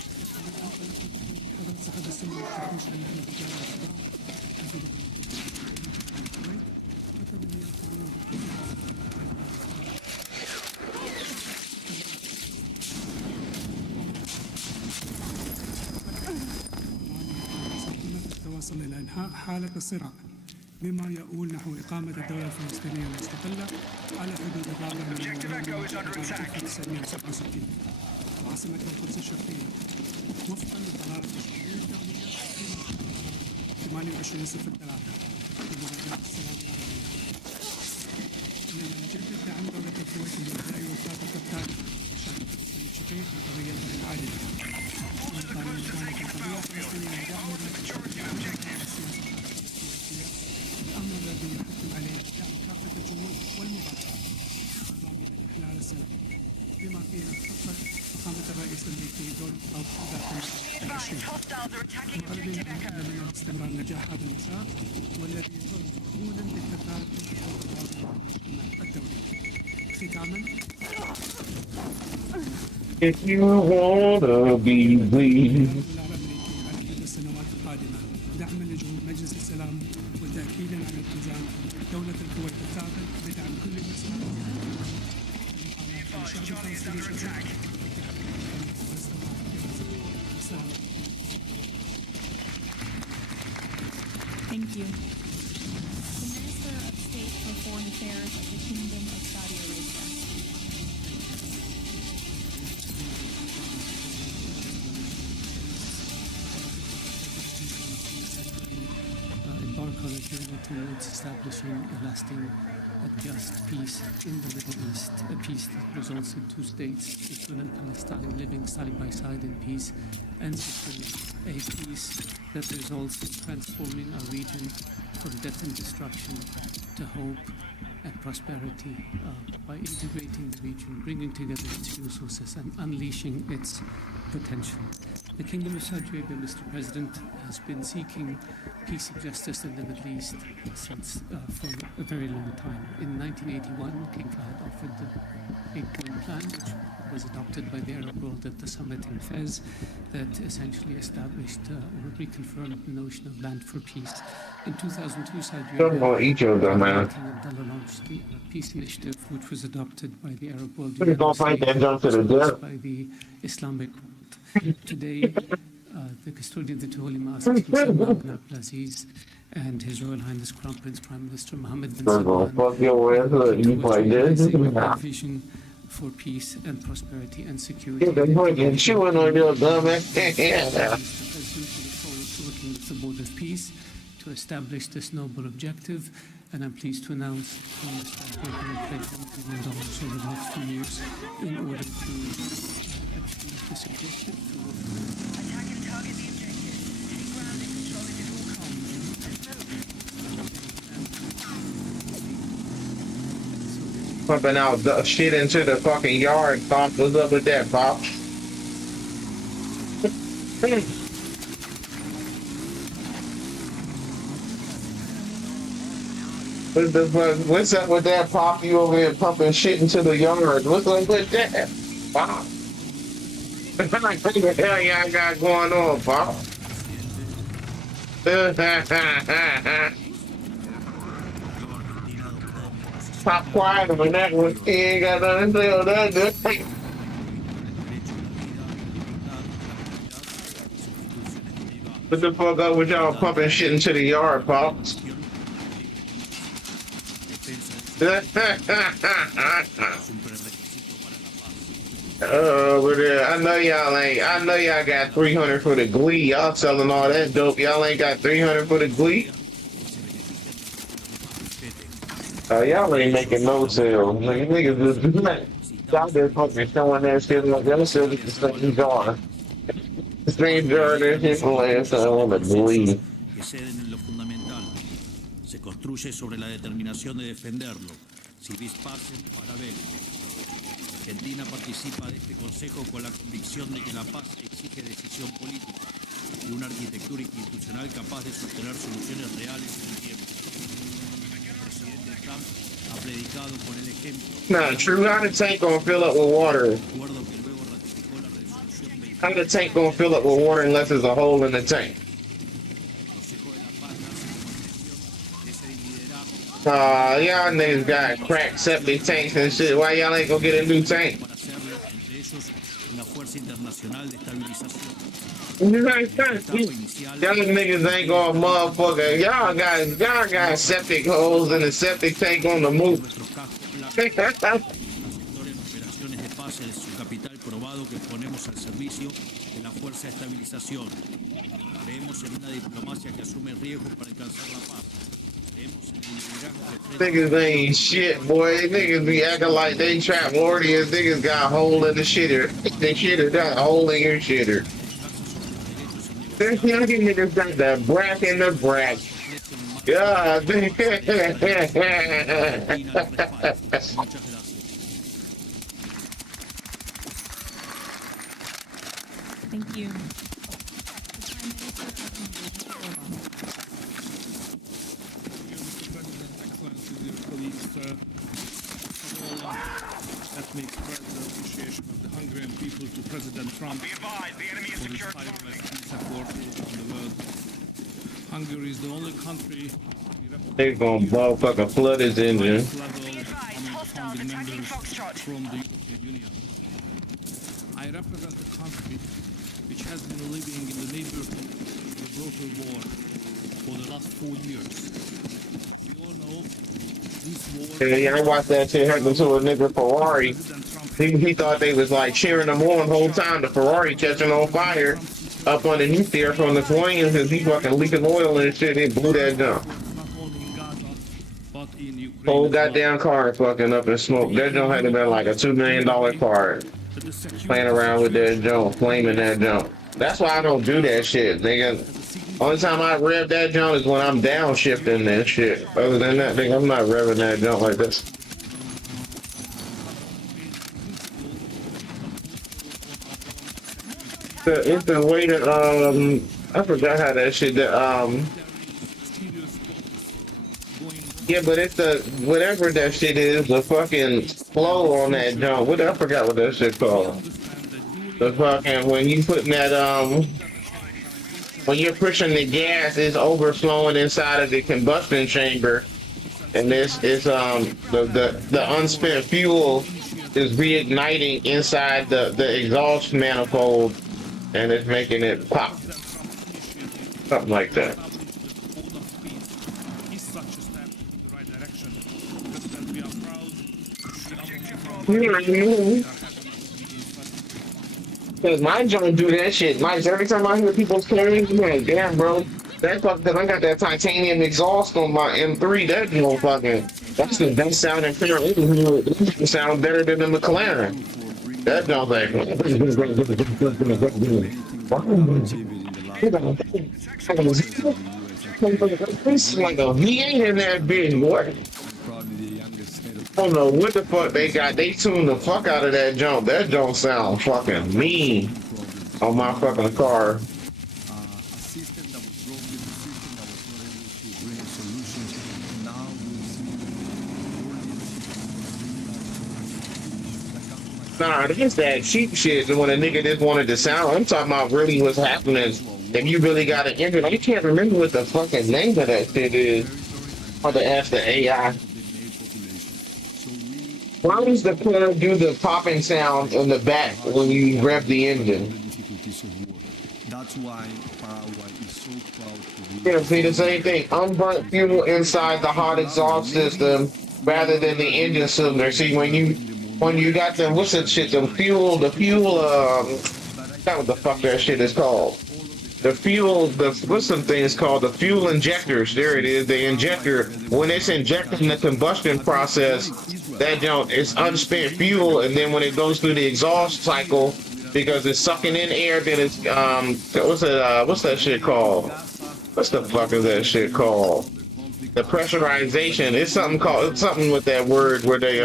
نصل إلى إنهاء حالة الصراع بما يؤول نحو إقامة الدولة الفلسطينية المستقلة على حدود الرابع من نوفمبر 1967 وعاصمة القدس الشرقية وفقا لقرار الشؤون الدولية 2803 لمبادرة السلام العربية. إننا نجدد دعم دولة الكويت لإلغاء وفاة الكابتن الشقيق لقضية العادلة ونقال كانت القضية الفلسطينية ودعم السياسة الأمر الذي يحتم عليه دعم كافة الجهود والمبادرات الرامية لإحلال السلام بما فيها خطة فخامة الرئيس الأمريكي دونالد ترامب معلن عن استمرار نجاح هذا المسار والذي يظل مقرونا بالتكاتف والتضامن مع المجتمع الدولي. ختاما If you wanna be free. على مدى السنوات القادمة دعما لجهود مجلس السلام وتأكيدا على التزام دولة الكويت الثابت بدعم كل مسؤول الشعب الفلسطيني. Thank you. The Minister of State for Foreign Affairs of the Kingdom of Saudi Arabia. Embark on a journey towards establishing a lasting and just peace in the Middle East, a peace that results in two states, Israel and Palestine, living side by side in peace and security, a peace that results in transforming our region from death and destruction to hope and prosperity by integrating the region, bringing together its resources and unleashing its potential. The Kingdom of Saudi Arabia, Mr. President, has been seeking peace and justice in the Middle East since for a very long time. In 1981, King Fahd offered the eight-point plan, which was adopted by the Arab world at the summit in Fez, that essentially established or reconfirmed the notion of land for peace. In 2002, Saudi Arabia King Abdullah launched the Peace Initiative, which was adopted by the Arab world by the Islamic world. Today, the custodian of the two holy mosques, King Salman bin Abdulaziz, and His Royal Highness Crown Prince Prime Minister Mohammed bin Salman, a vision for peace and prosperity and security. Chewing on your dumbass. Working with the Board of Peace to establish this noble objective, and I'm pleased to announce on this we're going to pledge $1 billion over the next few years in order to achieve this objective. Attack and target the objective. Take ground and control it at all costs. Pumping out the shit into the fucking yard, Pop. What's up with that, Pop? What the fuck? What's up with that, Pop? You over here pumping shit into the yard. What's up with that, Pop? What the hell y'all got going on, Pop? Pop quiet on that one. He ain't got nothing to say on that. What the fuck up with y'all pumping shit into the yard, Pop? Over there. I know y'all got 300 for the Glee. Y'all selling all that dope. Y'all ain't got 300 for the Glee. Y'all ain't making no sales. Niggas just y'all just fucking showing that shit like that shit with the same jar. The same jar that shit from last time on the Glee. Se construye sobre la determinación de defenderlo, si vis pacem para ver. Argentina participa de este Consejo con la convicción de que la paz exige decisión política y una arquitectura institucional capaz de sostener soluciones reales en el tiempo. El presidente Trump ha predicado con el ejemplo. Nah, true. How the tank gonna fill up with water? How the tank gonna fill up with water unless there's a hole in the tank? Y'all niggas got cracked septic tanks and shit. Why y'all ain't gonna get a new tank? niggas ain't gonna motherfucker. Y'all got septic holes in the septic tank on the move. Operaciones de paz es su capital probado que ponemos al servicio de la fuerza de estabilización. Creemos en una diplomacia que asume riesgos para alcanzar la paz. Creemos en el liderazgo que Niggas ain't shit, boy. Niggas be acting like they trap warriors. Niggas got a hole in the shitter. The shitter got a hole in your shitter. There's young niggas got the brack in the brack. God damn. Thank you. Let me express the appreciation of the Hungarian people to President Trump for his tireless peace effort around the world. Hungary is the only country They gonna motherfucking flood his engine. founding members from the European Union. I represent a country which has been living in the neighborhood of a brutal war for the last 4 years. We all know this war. Yeah, I watched that shit happen to a nigga Ferrari. He thought they was like cheering him on the whole time. The Ferrari catching on fire up underneath there from the flames because he fucking leaking oil and shit. He blew that jump. Whole goddamn car fucking up in smoke. That jump had to been like a $2 million car. Playing around with that jump, flaming that jump. That's why I don't do that shit, nigga. Only time I rev that jump is when I'm downshifting that shit. Other than that, nigga, I'm not revving that jump like this. It's the way that I forgot how that shit yeah, but it's the whatever that shit is, the fucking flow on that jump. I forgot what that shit called. The fucking when you putting that when you're pushing the gas, it's overflowing inside of the combustion chamber, and this is the unspent fuel is reigniting inside the exhaust manifold, and it's making it pop. Something like that. Cause mine don't do that shit. Like every time I hear people's carrying, I'm like, damn, bro, that's fucking. Cause I got that titanium exhaust on my M3. That that's the best sounding car. It sounds better than the McLaren. That don't it's like a V8 in that bitch, boy. I don't know what the fuck they got. They tuned the fuck out of that jump. That don't sound fucking mean on my fucking car. Nah, that's that cheap shit. When a nigga just wanted to sound, I'm talking about really what's happening. If you really got an engine, I can't remember what the fucking name of that shit is. Or to ask the AI. Why does the car do the popping sound in the back when you rev the engine? That's why Paraguay is so proud to be. Yeah, see the same thing. Unburnt fuel inside the hot exhaust system rather than the engine cylinder. See when you got the what's that shit? The fuel what the fuck that shit is called? The fuel, what's some things called? The fuel injectors. There it is. The injector, when it's injecting the combustion process, that don't, it's unspent fuel, and then when it goes through the exhaust cycle, because it's sucking in air, then it's what's that shit called? What the fuck is that shit called? The pressurization. It's something with that word where they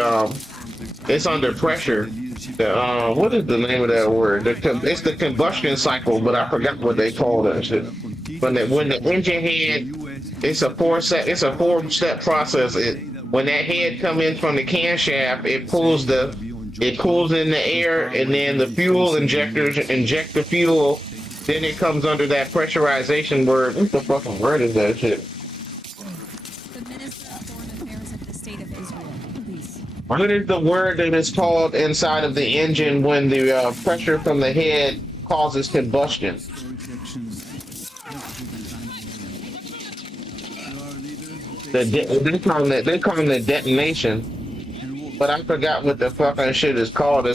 it's under pressure. What is the name of that word? It's the combustion cycle, but I forgot what they call that shit. When the engine head, it's a four-step process. When that head come in from the camshaft, it pulls in the air, and then the fuel injectors inject the fuel. Then it comes under that pressurization word. What the fucking word is that shit? The Minister of Foreign Affairs of the State of Israel, please. What is the word that is called inside of the engine when the pressure from the head causes combustion? They call them the detonation, but I forgot what the fucking shit is called.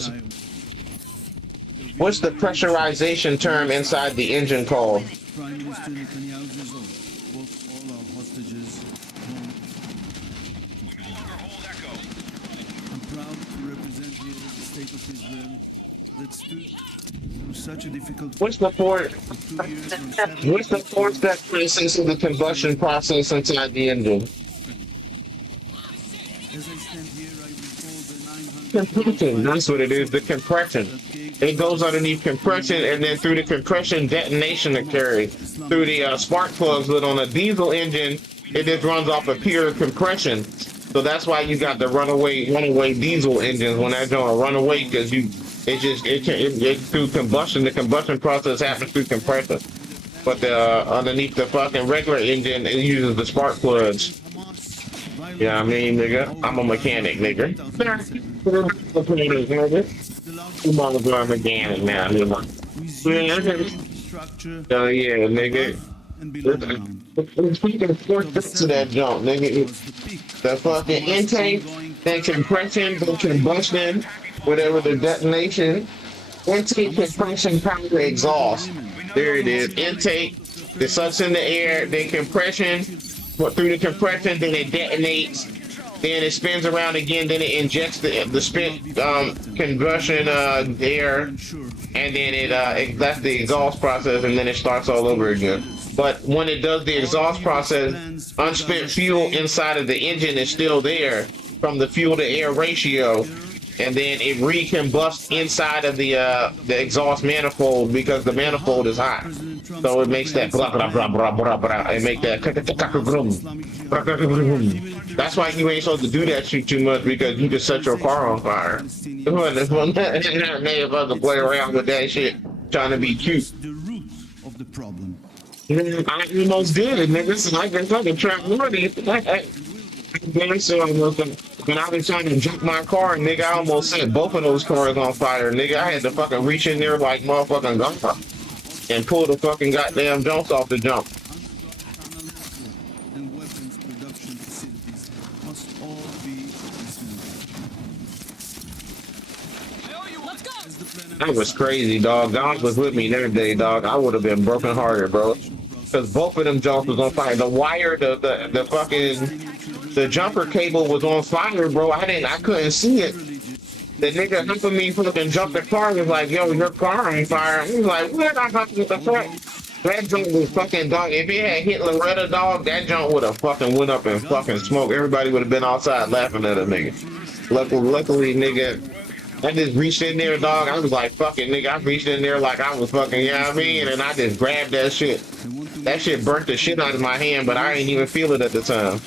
What's the pressurization term inside the engine called? Prime Minister Netanyahu's resolve brought all our hostages home. I'm proud to represent here the state of Israel that stood through such a difficult. What's the force that process of the combustion process inside the engine? As I stand here, I recall the 900. Compression. That's what it is. The compression. It goes underneath compression, and then through the compression, detonation occurs through the spark plugs. But on a diesel engine, it just runs off of pure compression. So that's why you got the runaway diesel engines when they're doing a runaway, because it's through combustion. The combustion process happens through compression. But underneath the fucking regular engine, it uses the spark plugs. Yeah, I mean, nigga, I'm a mechanic, nigga. I'm on the mechanic now, nigga. Oh yeah, nigga. It's freaking force to that jump, nigga. The fucking intake, then compression, then combustion, whatever the detonation. Intake, compression, power, exhaust. There it is. Intake, it sucks in the air, then compression, through the compression, then it detonates, then it spins around again, then it injects the spent combustion air, and then that's the exhaust process, and then it starts all over again. But when it does the exhaust process, unspent fuel inside of the engine is still there from the fuel to air ratio, and then it recombusts inside of the exhaust manifold because the manifold is hot. So it makes that blah blah blah blah blah blah. It make that. That's why you ain't supposed to do that shit too much, because you just set your car on fire. Niggas supposed to play around with that shit, trying to be cute. The root of the problem. I almost did it, nigga. It's like a fucking trap money. When I was trying to jump my car, nigga, I almost set both of those cars on fire, nigga. I had to fucking reach in there like motherfucking gunpowder and pull the fucking goddamn jumps off the jump. And weapons production facilities must all be dismantled. That was crazy, dog. God was with me every day, dog. I would have been broken hearted, bro. Because both of them jumps was on fire. The wire, the fucking, the jumper cable was on fire, bro. I couldn't see it. The nigga helping me fucking jump the car was like, yo, your car on fire. I was like, what? I fucking the fuck? That jump was fucking, dog. If it had hit Loretta, dog, that jump would have fucking went up and fucking smoked. Everybody would have been outside laughing at a nigga. Luckily, nigga, I just reached in there, dog. I was like, fucking, nigga. I reached in there like I was fucking, you know what I mean? And I just grabbed that shit. That shit burnt the shit out of my hand, but I didn't even feel it at the time.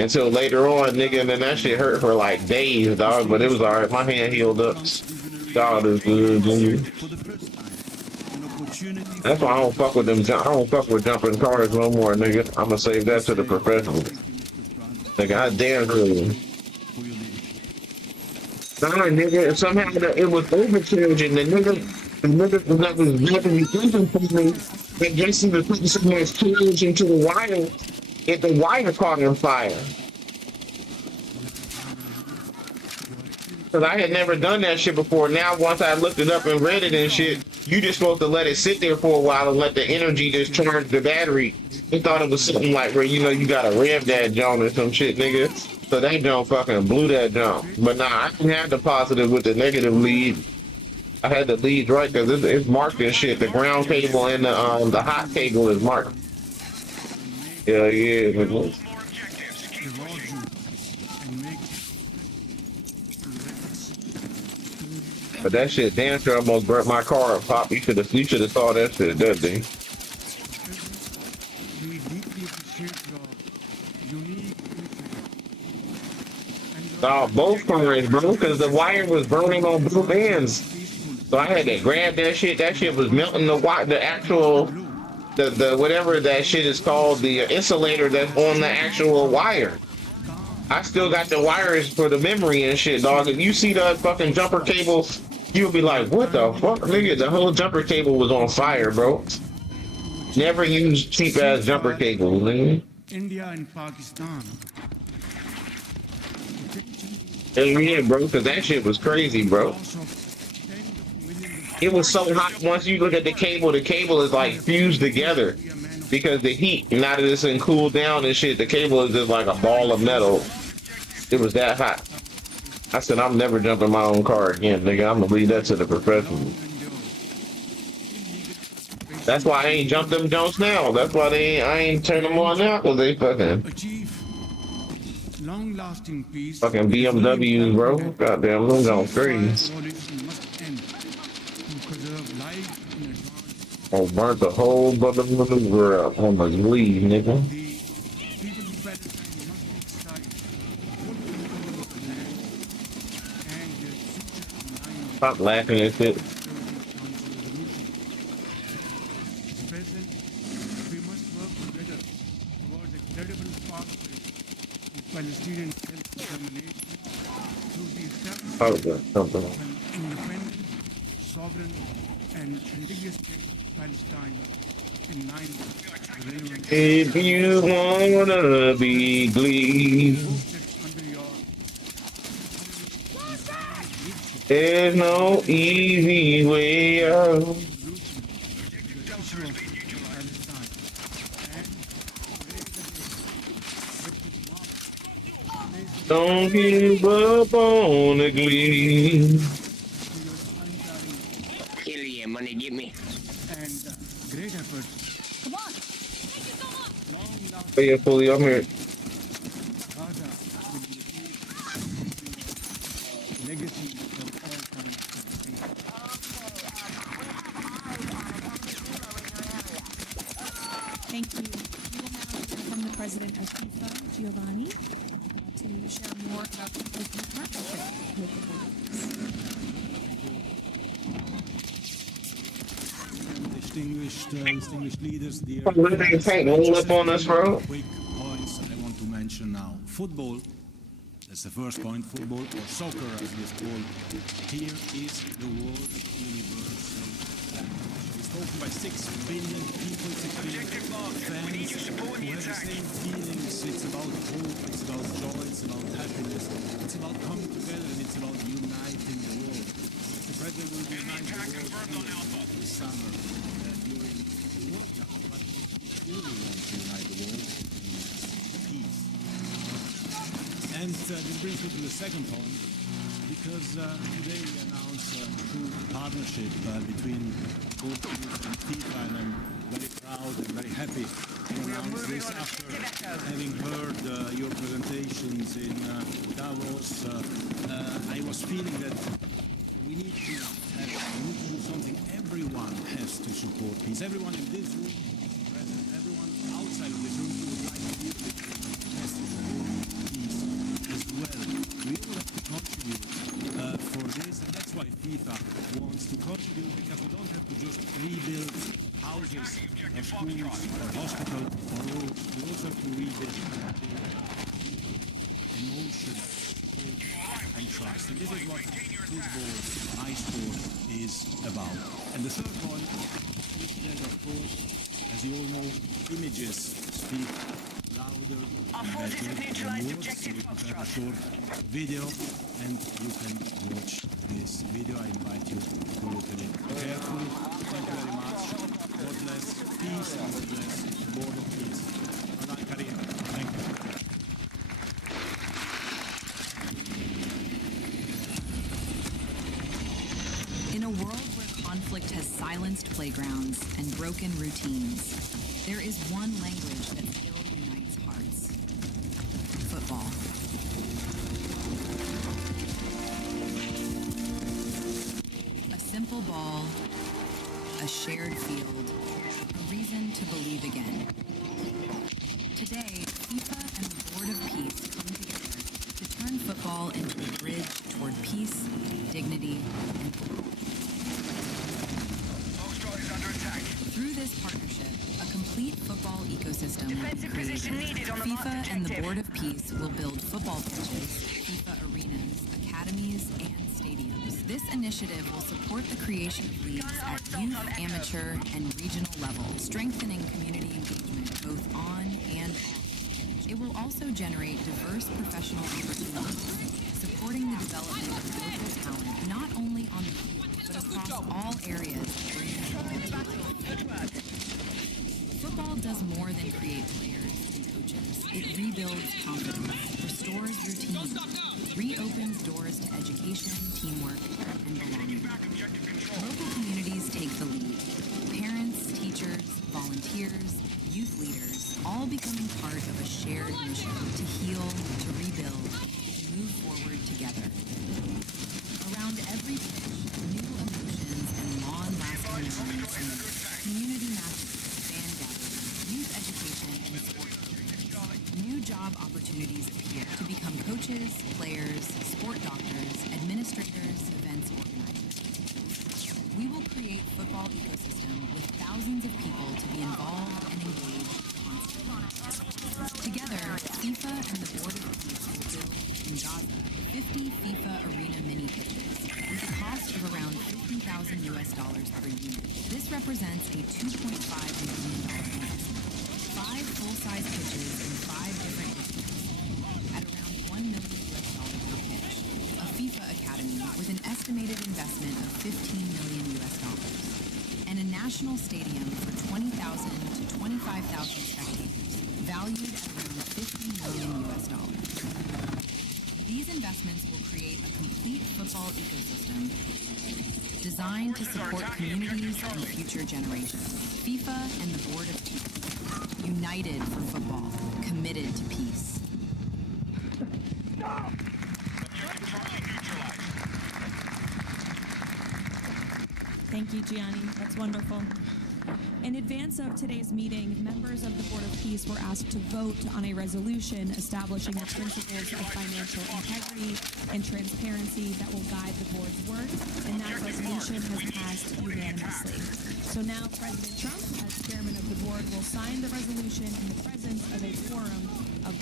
Until later on, nigga, and then that shit hurt for like days, dog. But it was alright. My hand healed up. God is good, dude. That's why I don't fuck with them. I don't fuck with jumping cars no more, nigga. I'ma save that to the professionals. Nigga, I damn good. Nah, nigga, somehow it was overcharging. The nigga that was making the engine for me, that just was putting so much charge into the wire, and the wire caught on fire. Because I had never done that shit before. Now, once I looked it up and read it and shit, you just supposed to let it sit there for a while and let the energy just charge the battery. He thought it was something like where, you know, you gotta rev that jump or some shit, nigga. So that jump fucking blew that jump. But nah, I didn't have the positive with the negative lead. I had the lead right because it's marked and shit. The ground cable and the hot cable is marked. Yeah, yeah. But that shit damn sure almost burnt my car up, Pop. You should have saw that shit that day. Both cars, bro, because the wire was burning on both ends. So I had to grab that shit. That shit was melting the actual, the whatever that shit is called, the insulator that's on the actual wire. I still got the wires for the memory and shit, dog. If you see the fucking jumper cables, you'll be like, what the fuck, nigga? The whole jumper cable was on fire, bro. Never use cheap ass jumper cables, nigga. India and Pakistan. And yeah, bro, cause that shit was crazy, bro. It was so hot. Once you look at the cable is like fused together because the heat. Now that it's in cool down and shit, the cable is just like a ball of metal. It was that hot. I said, I'm never jumping my own car again, nigga. I'm gonna leave that to the professionals. That's why I ain't jumped them Jones now. That's why I ain't turned them on now, cause they fucking Long-lasting peace. fucking BMWs, bro. Goddamn, them going crazy. Oh, burnt the whole brother maneuver up on my sleeve, nigga. Stop laughing at shit. Palestinian self-determination through the establishment Oh, of an independent, sovereign, and contiguous state of Palestine in line with if you wanna be glee, there's no easy way out. Don't give up on the glee. Kill you, money, give me. and great effort. Come on. Oh yeah, fully, I'm here. Legacy of all time. Thank you. We will now hear from the president of FIFA, Giovanni, to share more about the partnership with the Border Distinguished leaders, dear. They can't roll up on us, bro. Quick points I want to mention now. Football, that's the first point. Football, or soccer as it is called, here is the world universal language. It's spoken by 6 billion people, 6 billion fans who have the same feelings. It's about hope, it's about joy, it's about happiness, it's about coming together, and it's about uniting the world. The president will unite the world this summer during the World Cup, but really want to unite the world in peace. And this brings me to the second point, because today we announced a true partnership between both and FIFA, and I'm very proud and very happy to announce this after having heard your presentations in Davos. I was feeling that we need to do something. Everyone has to support peace. Everyone in this room, everyone outside of this room who would like to be has to support peace as well. We all have to contribute for this, and that's why FIFA wants to contribute, because we don't have to just rebuild houses or schools or hospitals or roads. We also have to rebuild emotion, hope, and trust. And this is what football, my sport, is about. And the third point is that, of course, as you all know, images speak louder and better than words. So we have a short video, and you can watch this video. I invite you to look at it carefully. Thank you very much. God bless peace, and God bless the Board of Peace. Bye-bye, Karim. Thank you. In a world where conflict has silenced playgrounds and broken routines, there is one language that still unites hearts: football. A simple ball, a shared field, a reason to believe again. Today, FIFA and the Board of Peace come together to turn football into a bridge toward peace, dignity, and hope. Through this partnership, a complete football ecosystem will be created. FIFA and the Board of Peace will build football pitches, FIFA arenas, academies, and stadiums. This initiative will support the creation of leagues at youth, amateur, and regional level, strengthening community engagement both on and off. It will also generate diverse professional opportunities, supporting the development of local talent not only on the field, but across all areas of bringing football to life. Football does more than create players and coaches. It rebuilds confidence, restores routine, reopens doors to education, teamwork, and belonging. Local communities take the lead. Parents, teachers, volunteers, youth leaders, all becoming part of a shared mission to heal, to rebuild, to move forward together. Around every pitch, new emotions and long-lasting memories emerge. Community matches, fan gatherings, youth education, and sport programs. New job opportunities appear to become coaches, players, sport doctors, administrators, events organizers. We will create football ecosystem with thousands of people to be involved and engaged constantly. Together, FIFA and the Board of Peace will build in Gaza 50 FIFA arena mini pitches with a cost of around $50,000 per unit. This represents a $2.5 million investment. 5 full-size pitches in 5 different districts at around $1 million per pitch. A FIFA academy with an estimated investment of $15 million. And a national stadium for 20,000 to 25,000 spectators, valued at around $50 million. These investments will create a complete football ecosystem designed to support communities and future generations. FIFA and the Board of Peace, united for football, committed to peace. Thank you, Gianni. That's wonderful. In advance of today's meeting, members of the Board of Peace were asked to vote on a resolution establishing the principles of financial integrity and transparency that will guide the board's work, and that resolution has passed unanimously. So now President Trump, as chairman of the board, will sign the resolution in the presence of a quorum of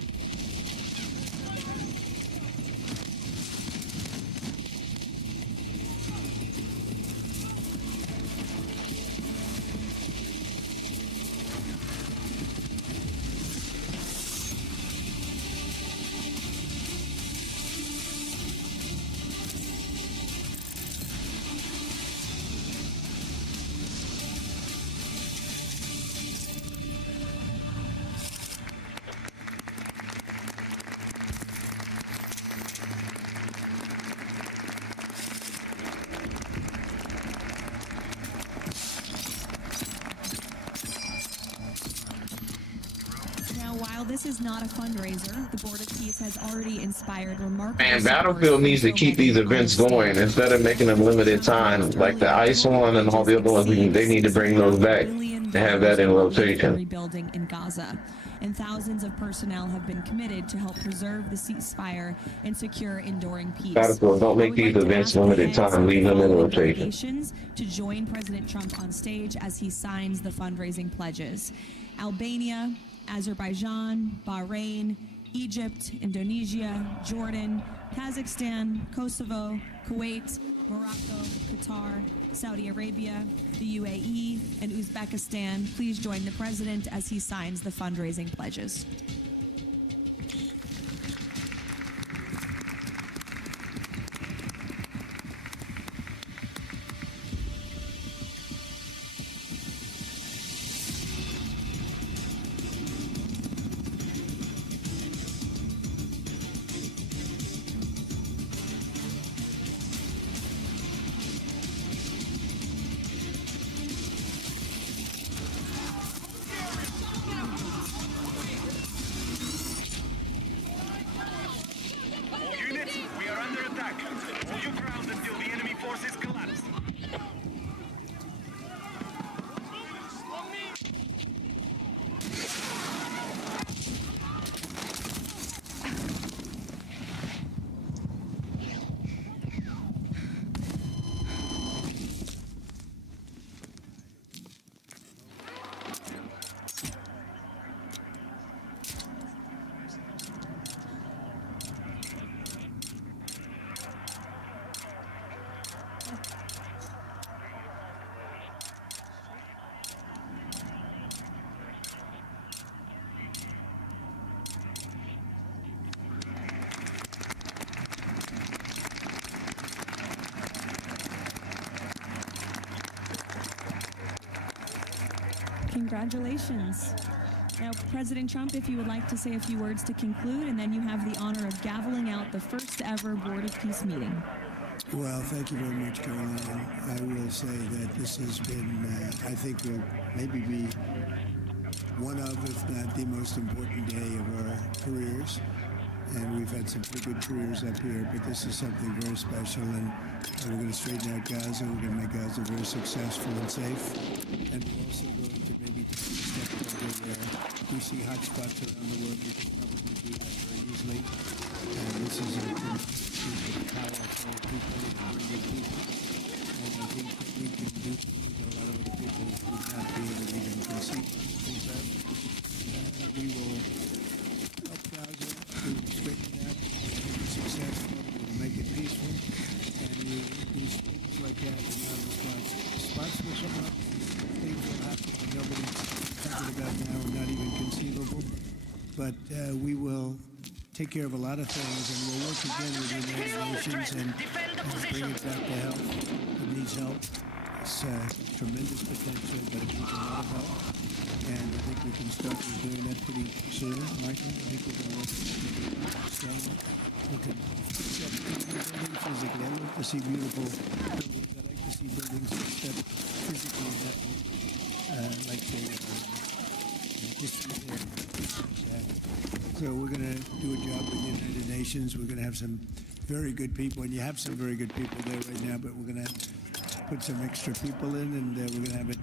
While this is not a fundraiser, the Board of Peace has already inspired remarkable. And Battlefield needs to keep these events going instead of making them limited time, like the ice one and all the other ones. They need to bring those back and have that in rotation. Rebuilding in Gaza, and thousands of personnel have been committed to help preserve the ceasefire and secure enduring peace. Battlefield, don't make these events limited time. Leave them in rotation. To join President Trump on stage as he signs the fundraising pledges. Albania, Azerbaijan, Bahrain, Egypt, Indonesia, Jordan, Kazakhstan, Kosovo, Kuwait, Morocco, Qatar, Saudi Arabia, the UAE, and Uzbekistan. Please join the president as he signs the fundraising pledges. Congratulations. Now, President Trump, if you would like to say a few words to conclude, and then you have the honor of gaveling out the first ever Board of Peace meeting. Well, thank you very much, Caroline. I will say that this has been, I think, will maybe be one of, if not the most important day of our careers. And we've had some pretty good careers up here, but this is something very special. And we're going to straighten out Gaza. We're going to make Gaza very successful and safe. And we're also going to maybe take a step further where we see hot spots around the world. We can probably do that very easily. And this is a powerful people and brilliant people. And I think that we can do things a lot of other people would not be able to even conceive of things like. We will help Gaza to straighten it out, make it successful, we'll make it peaceful, and we do things like that in other spots. Spots will come up, things will happen that nobody's thinking about now, not even conceivable. But we will take care of a lot of things, and we'll work again with the United Nations and bring it back to health. It needs help. It's tremendous potential, but it needs a lot of help. And I think we can start doing that pretty soon. Michael, I think we're going to work strongly. We can fix up buildings physically. I love to see beautiful buildings. I like to see buildings that physically that like they history there. So we're going to do a job with the United Nations. We're going to have some very good people, and you have some very good people there right now, but we're going to put some extra people in, and we're going to have it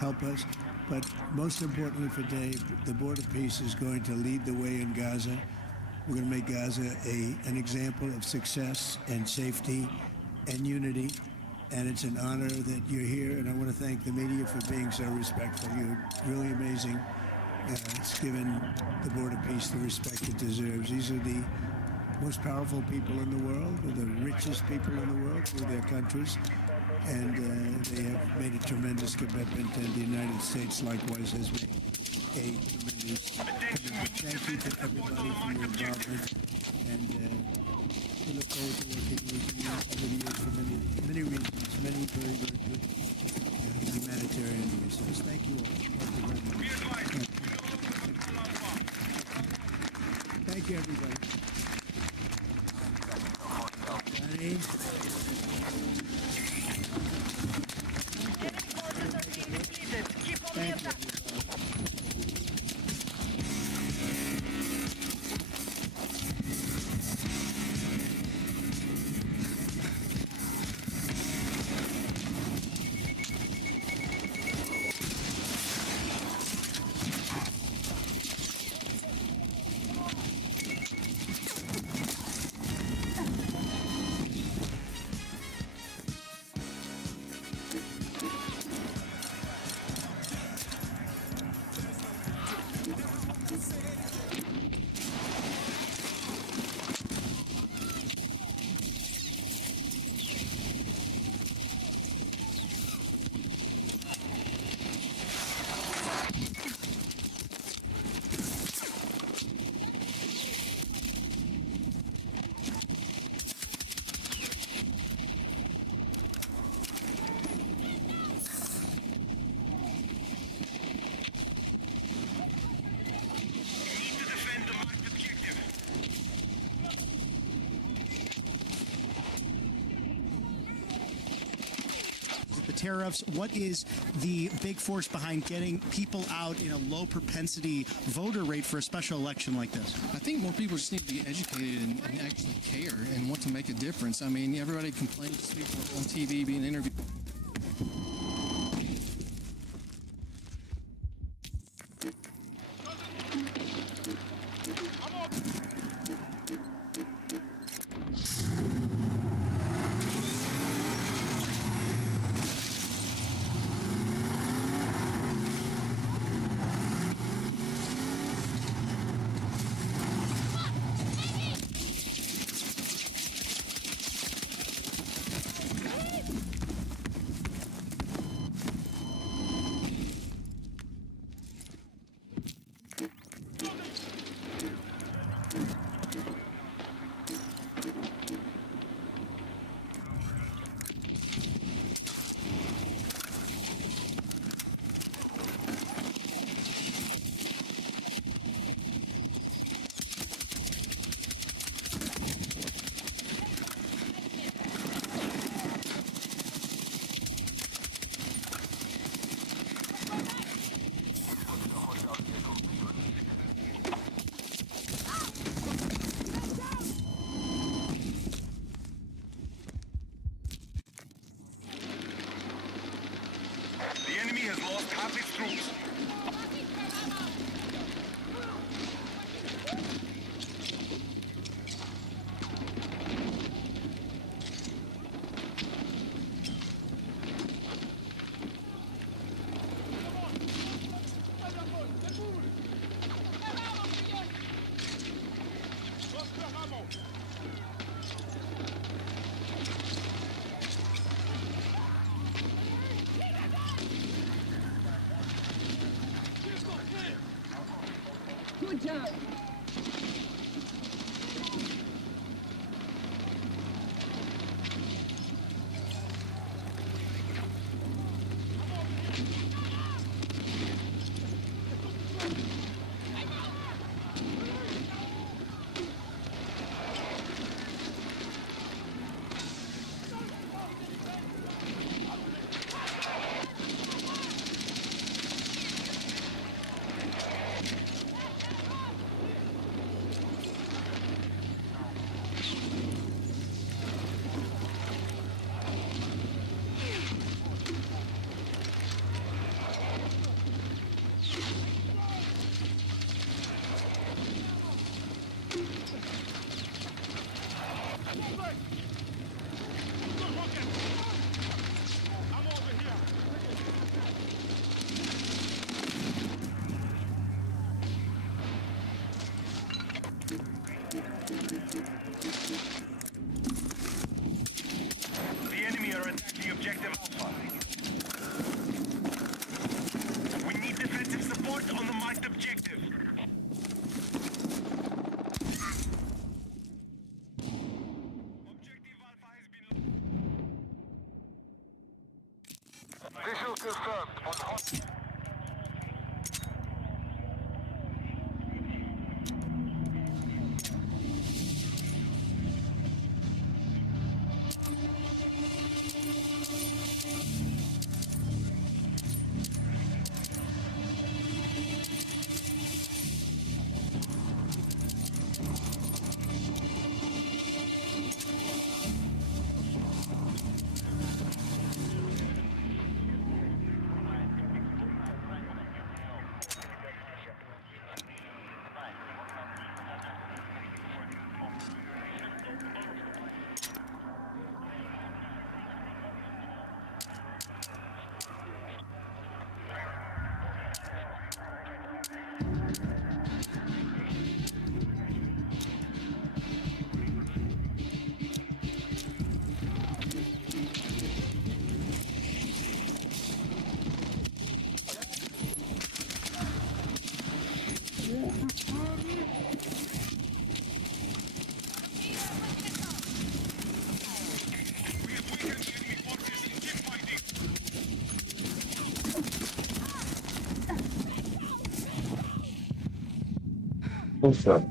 help us. But most importantly for Dave, the Board of Peace is going to lead the way in Gaza. We're going to make Gaza an example of success and safety and unity. And it's an honor that you're here. And I want to thank the media for being so respectful. You're really amazing. It's given the Board of Peace the respect it deserves. These are the most powerful people in the world, or the richest people in the world through their countries. And they have made a tremendous commitment, and the United States likewise has made a tremendous commitment. Thank you to everybody for your involvement, and we look forward to working with you over the years for many reasons, many very, very good humanitarian reasons. Thank you all. Thank you very much. Thank you, everybody. Johnny. Thank you. Tariffs. What is the big force behind getting people out in a low propensity voter rate for a special election like this? I think more people just need to be educated and actually care and want to make a difference. I mean, everybody complains to people on TV being interviewed. Good job. The enemy are attacking objective Alpha. We need defensive support on the marked objective. Visual confirmed on hot. What's up?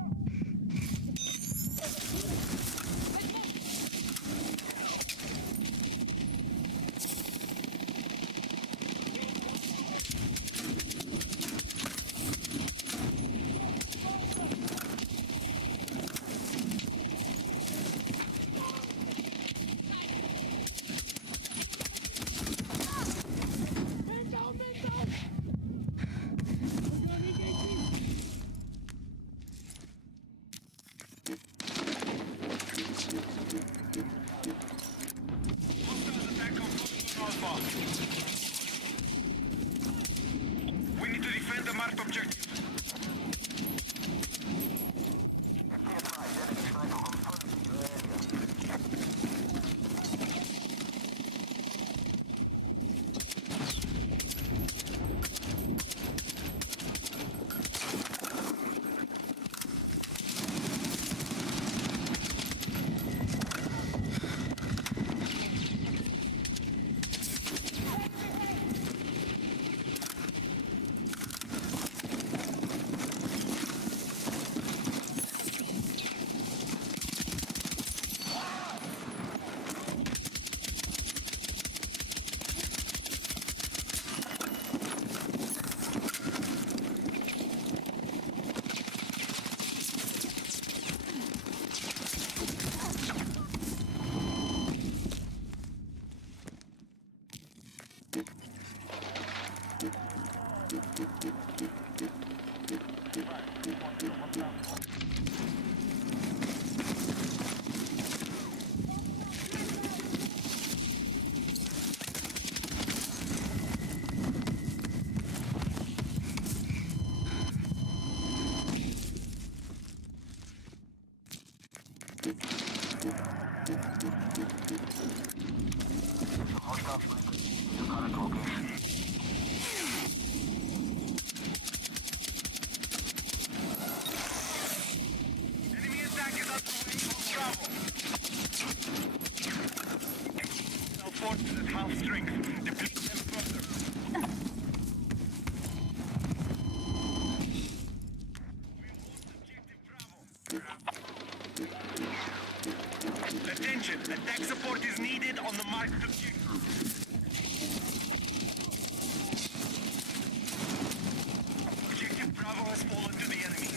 We need to defend the marked objective. strength. Deplete them further. Attention, attack support is needed on the marked objective. Objective Bravo has fallen to the enemy.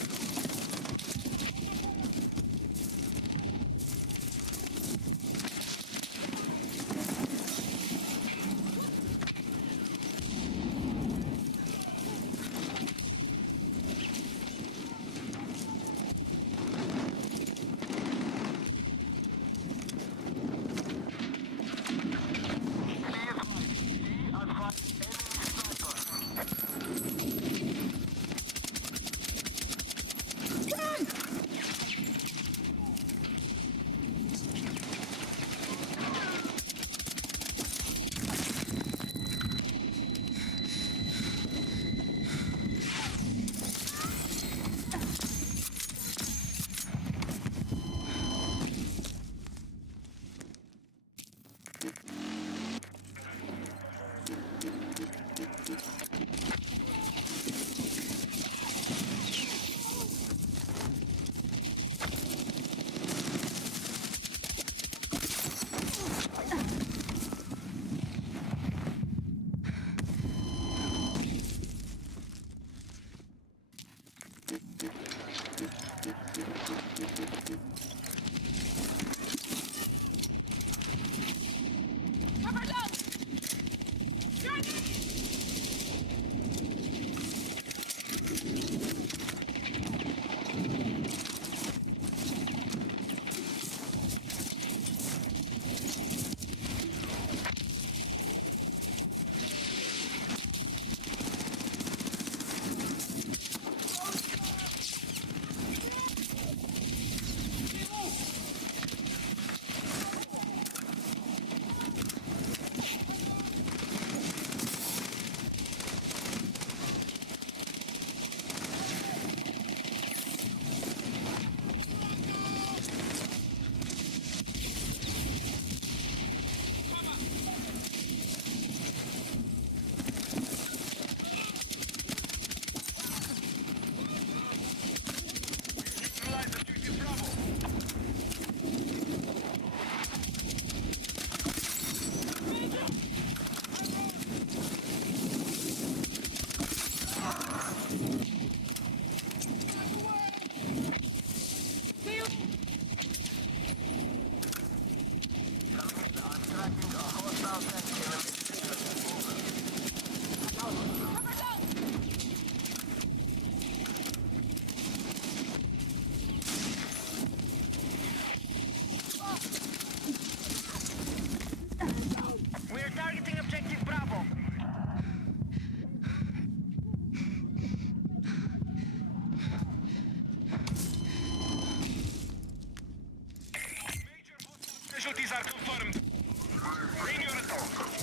We're targeting objective Bravo. Casualties are confirmed. Bring your assault.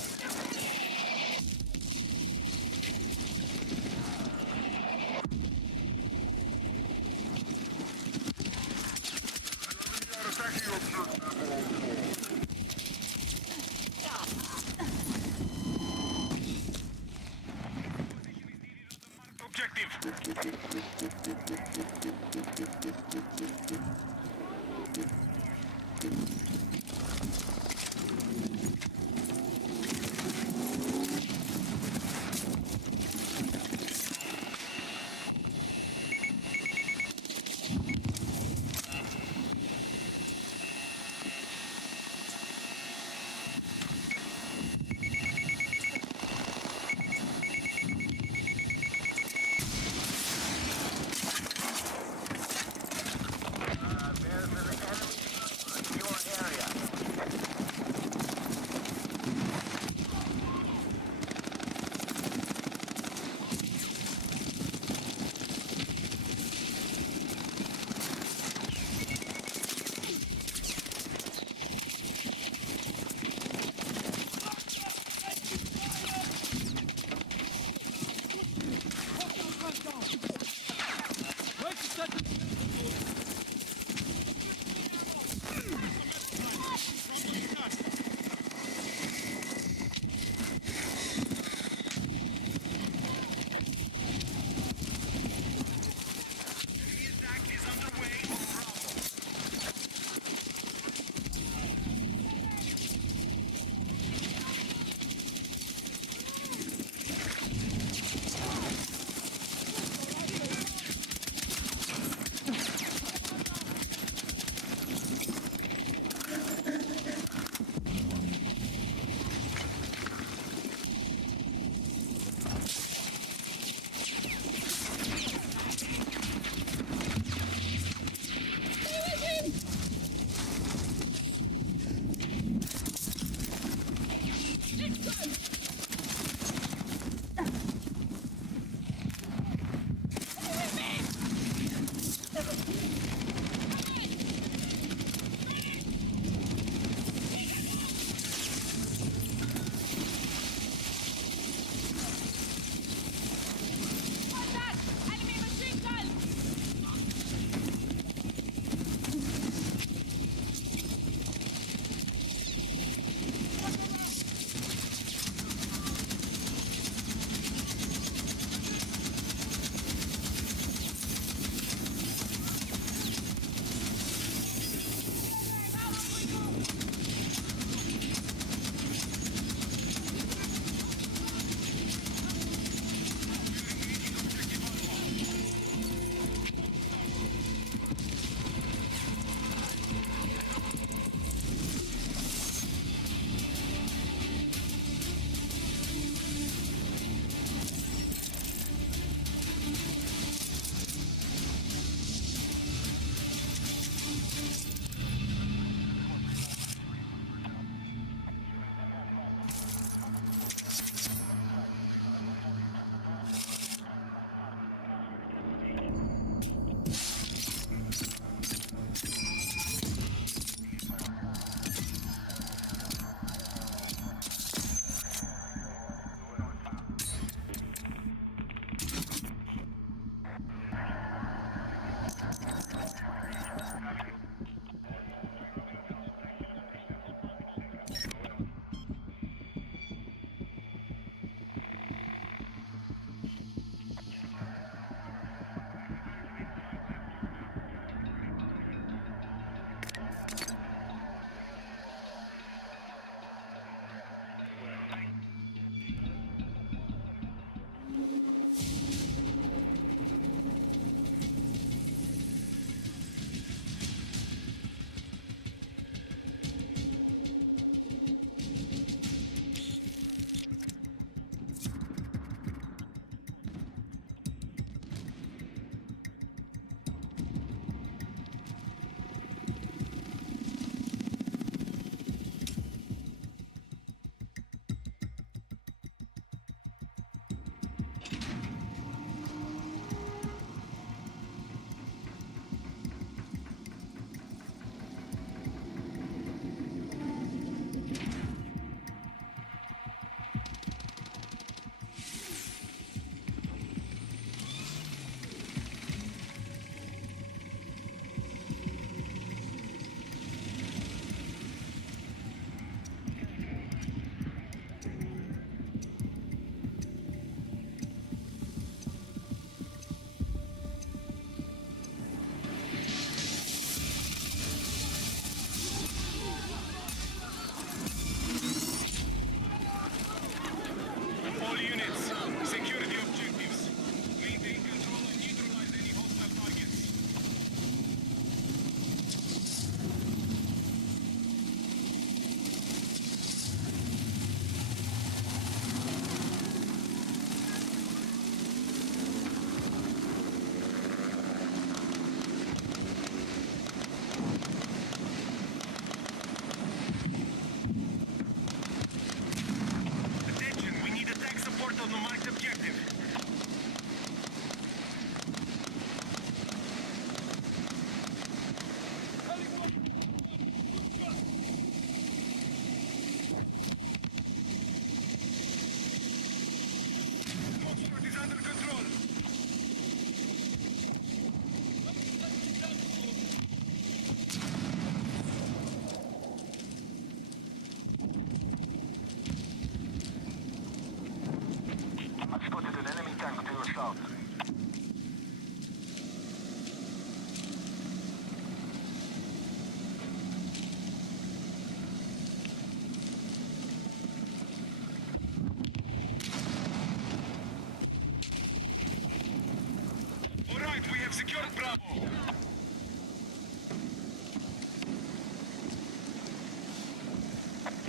secured Bravo.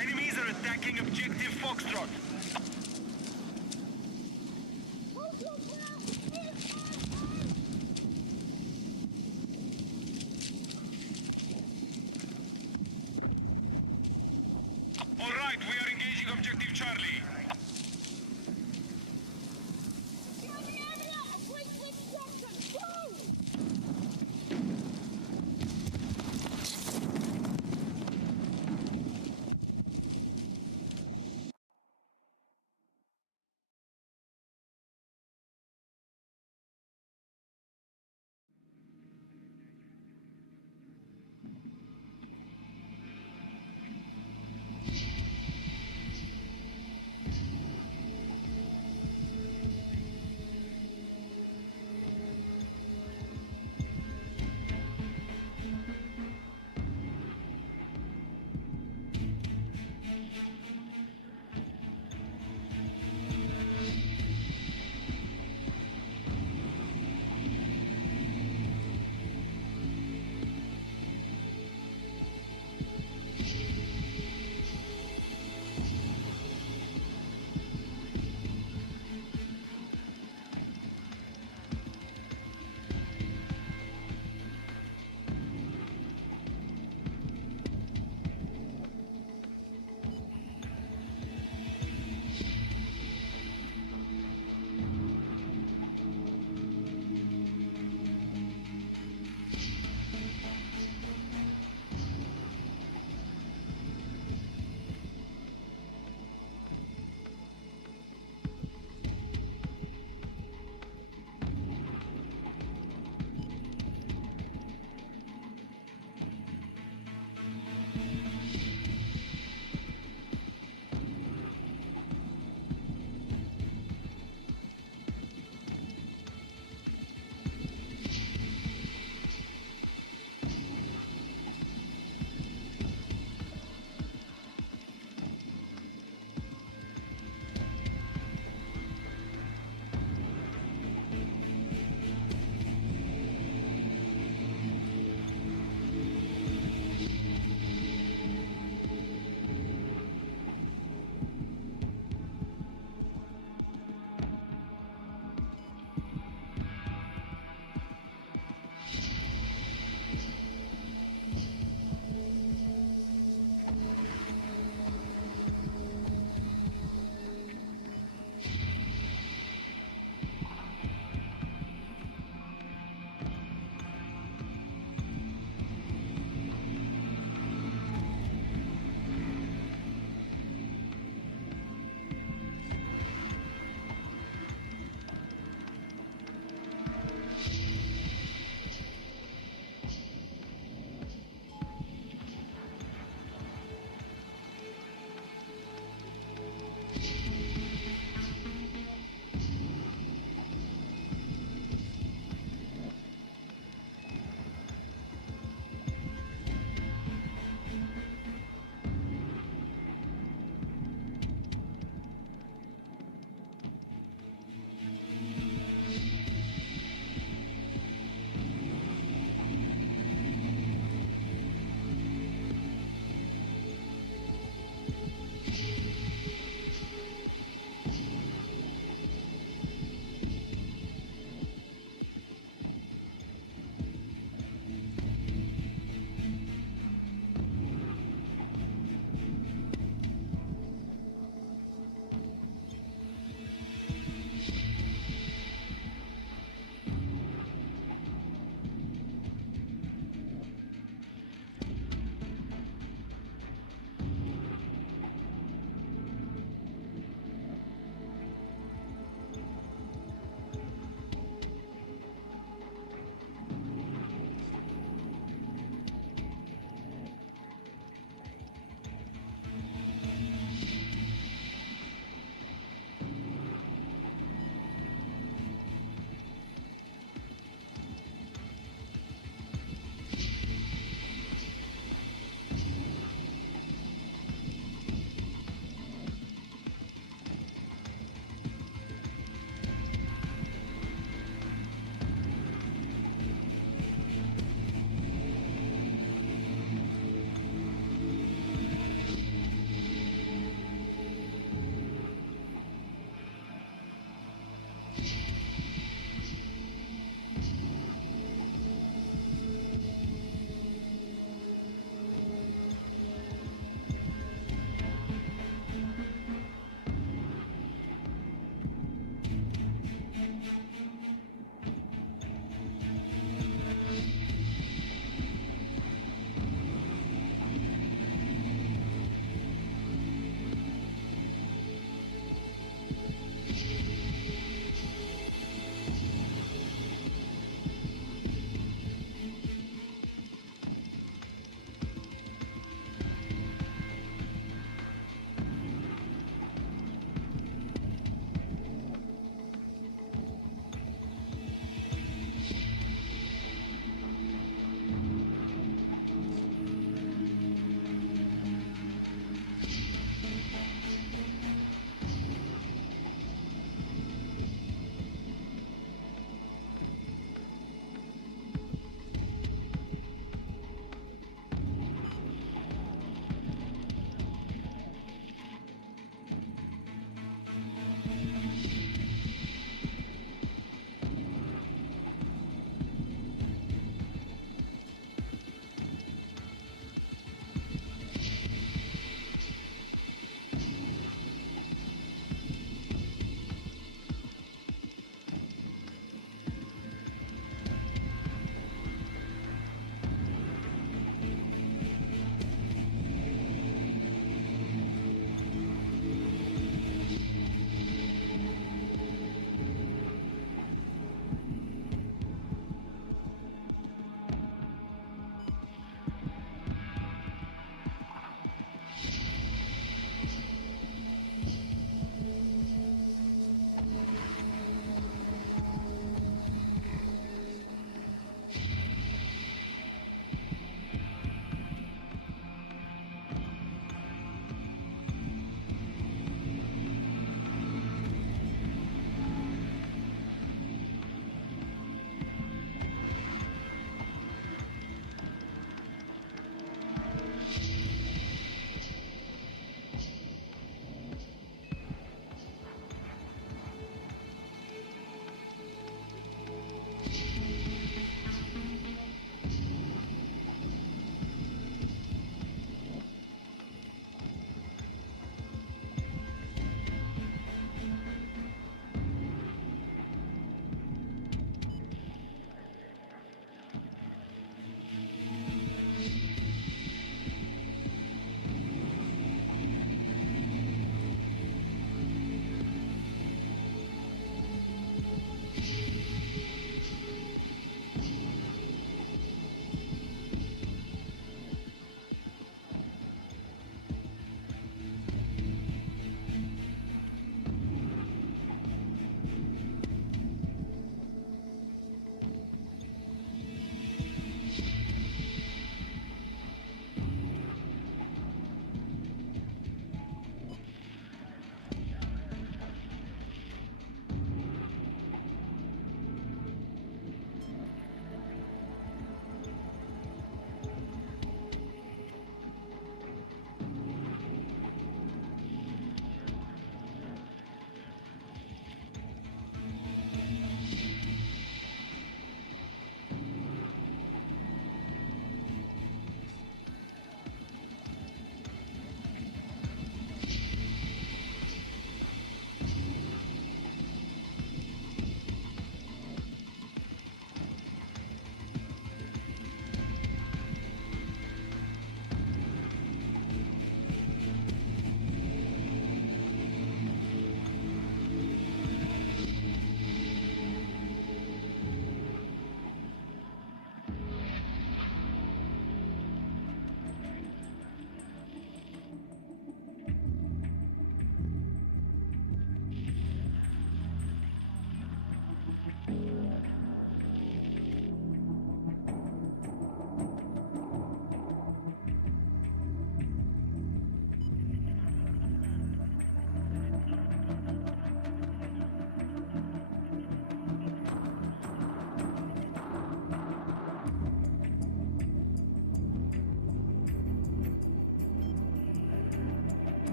Enemies are attacking objective Foxtrot. All right, we are engaging objective Charlie.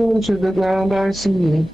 Oh, to the ground I see.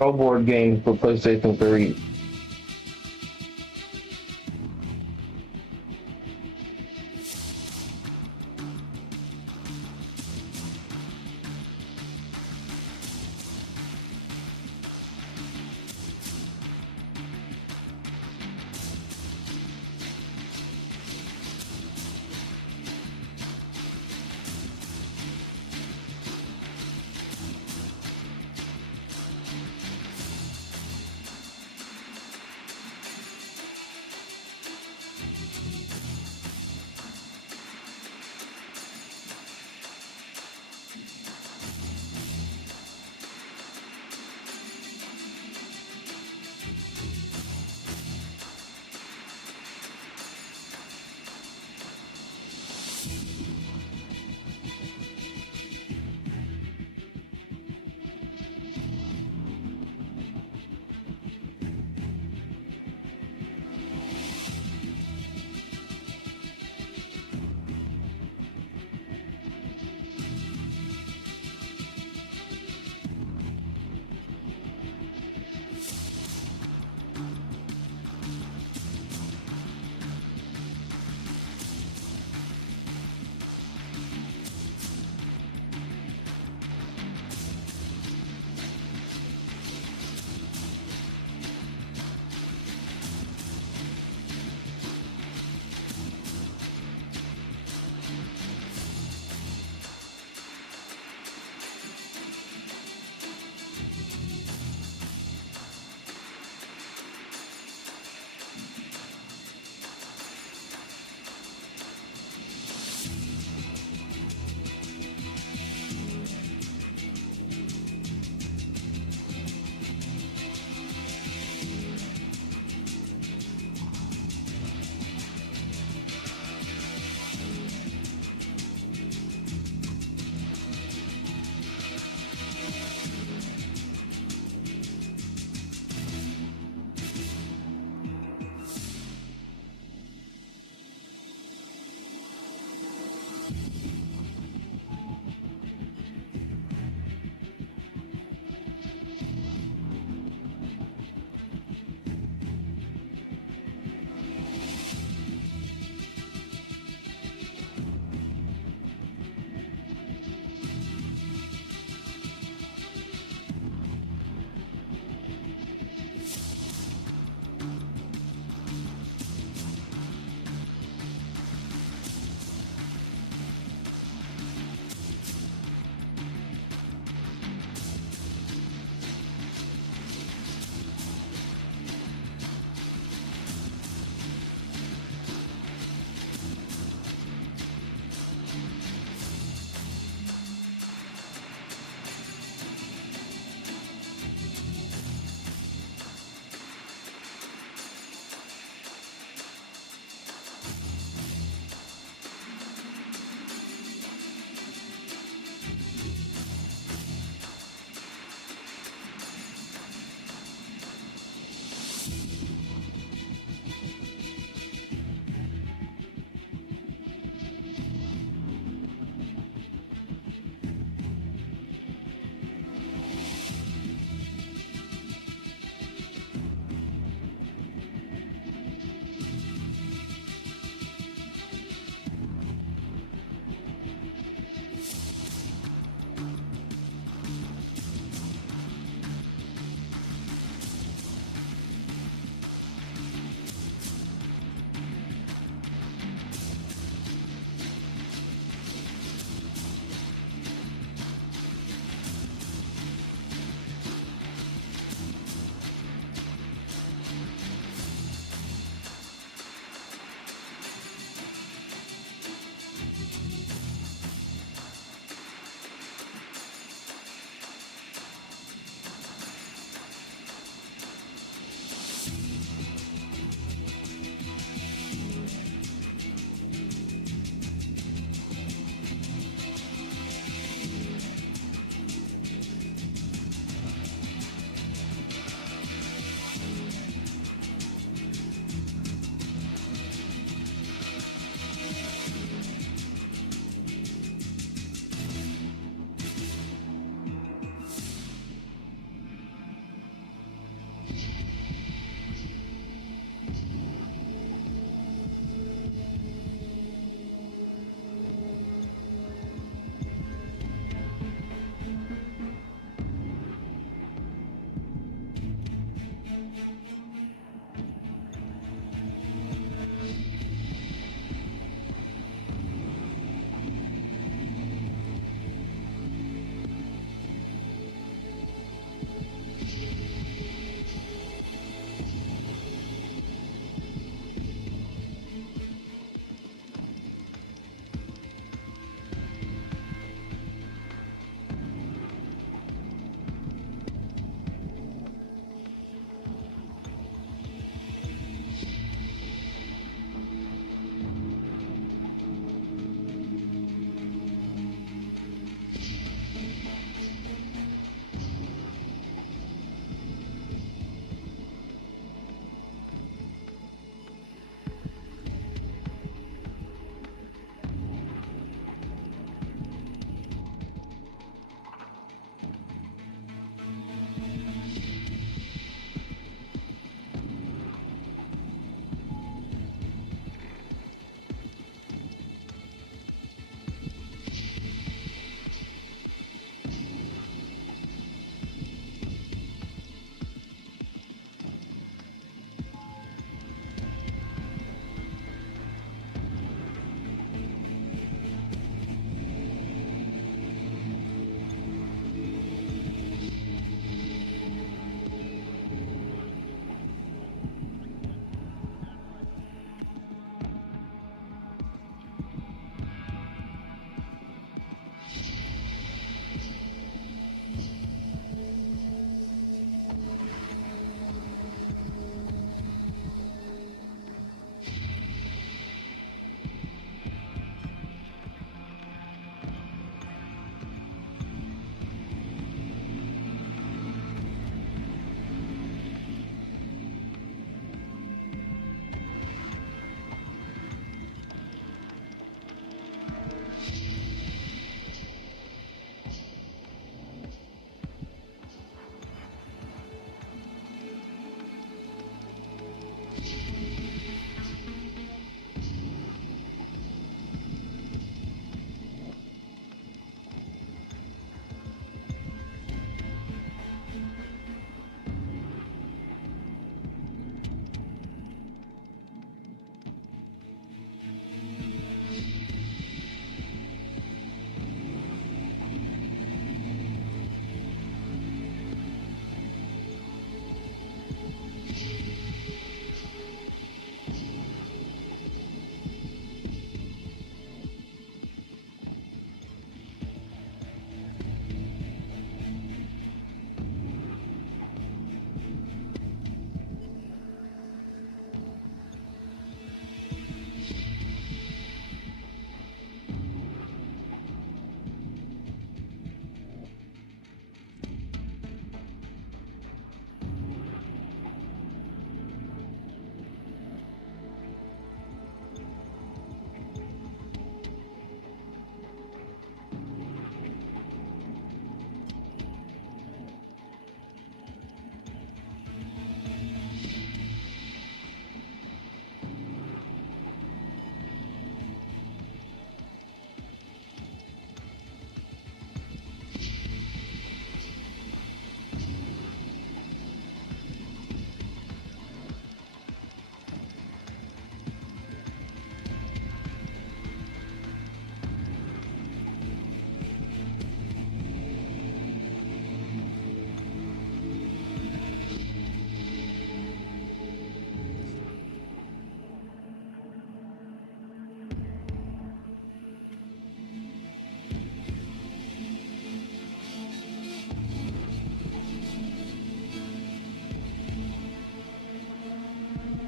No board game for PlayStation 3.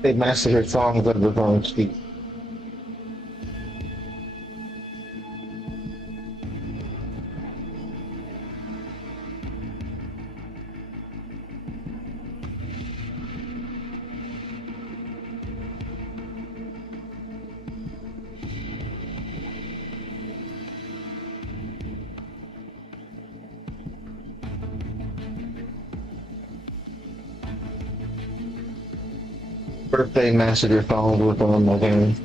They mastered songs of the wrong speech. Birthday massacre songs was on my game.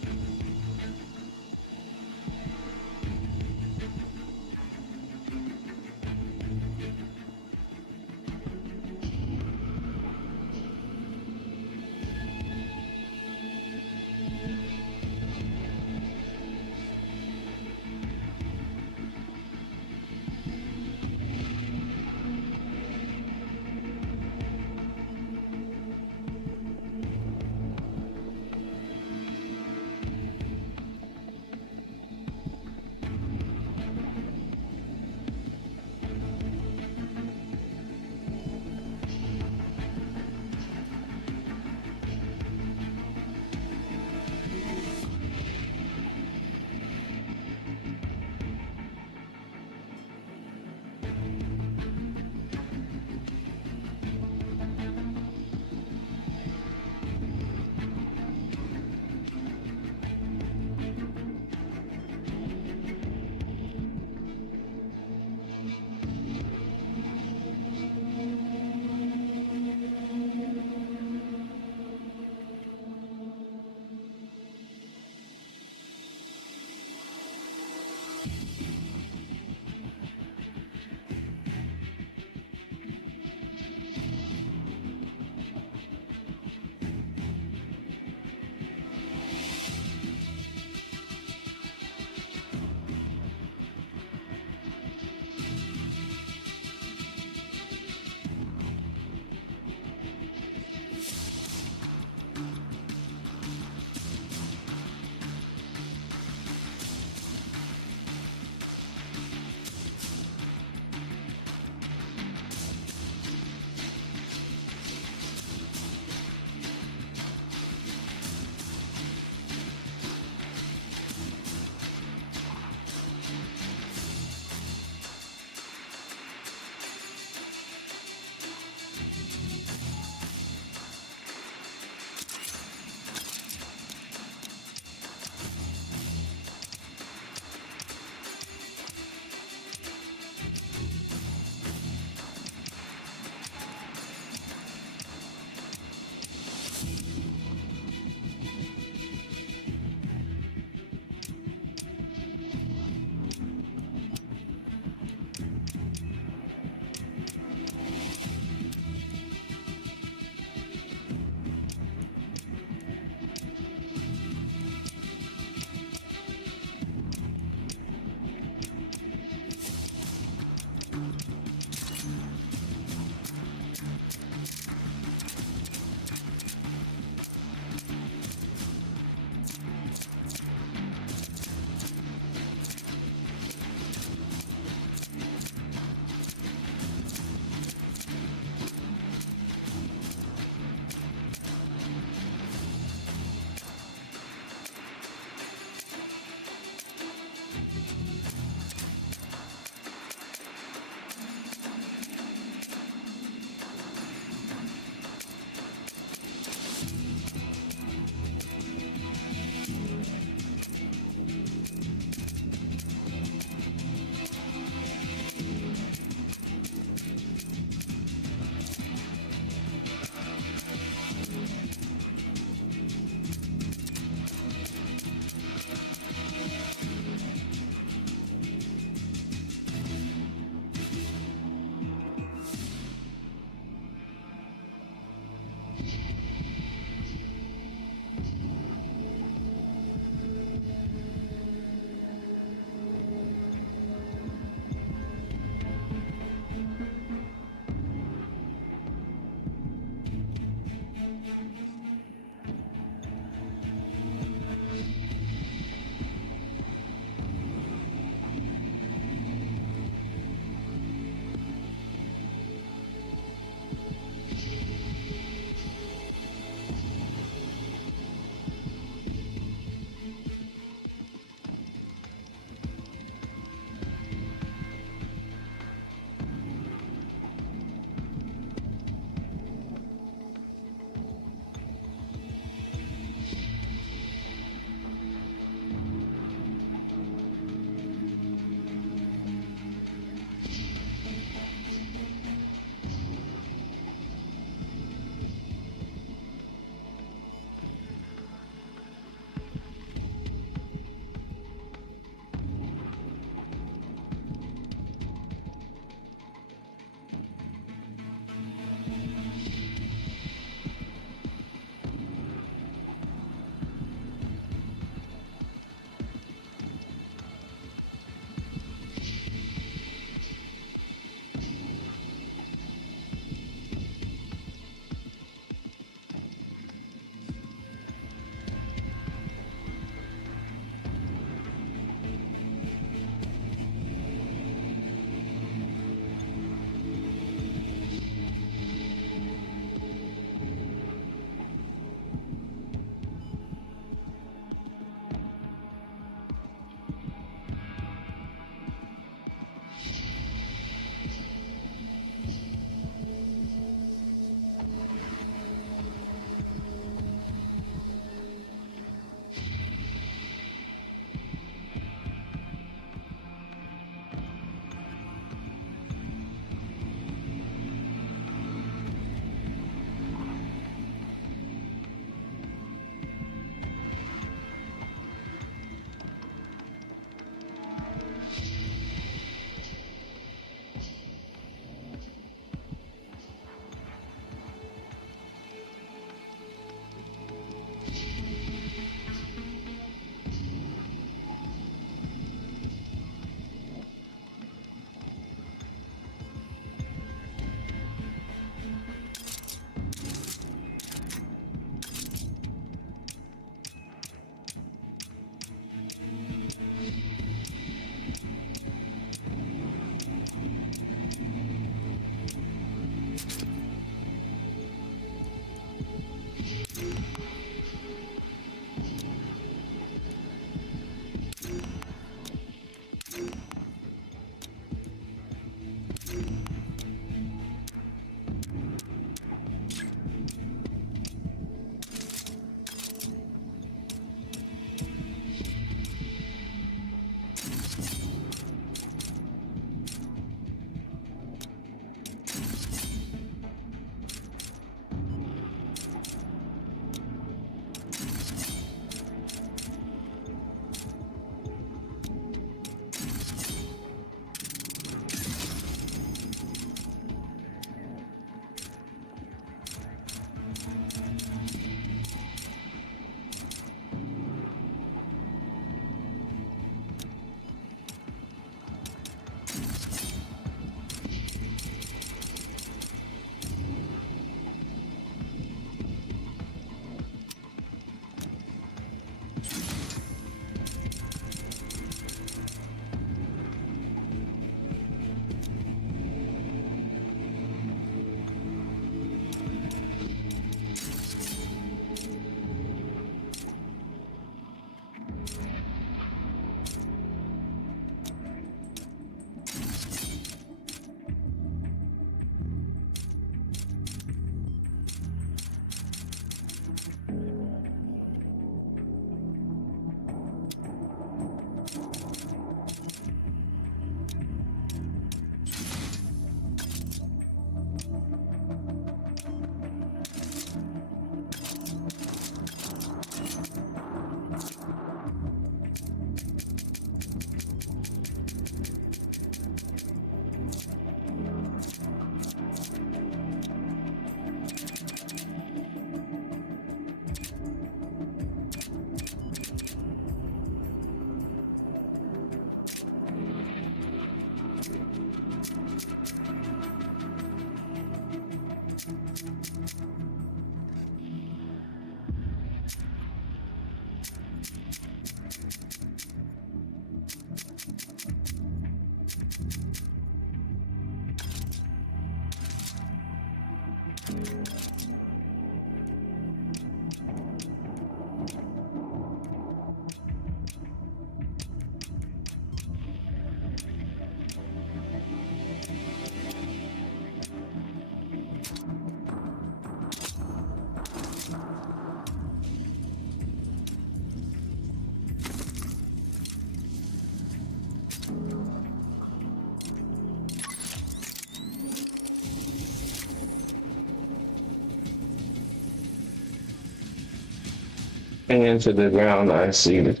And to the ground, I see it.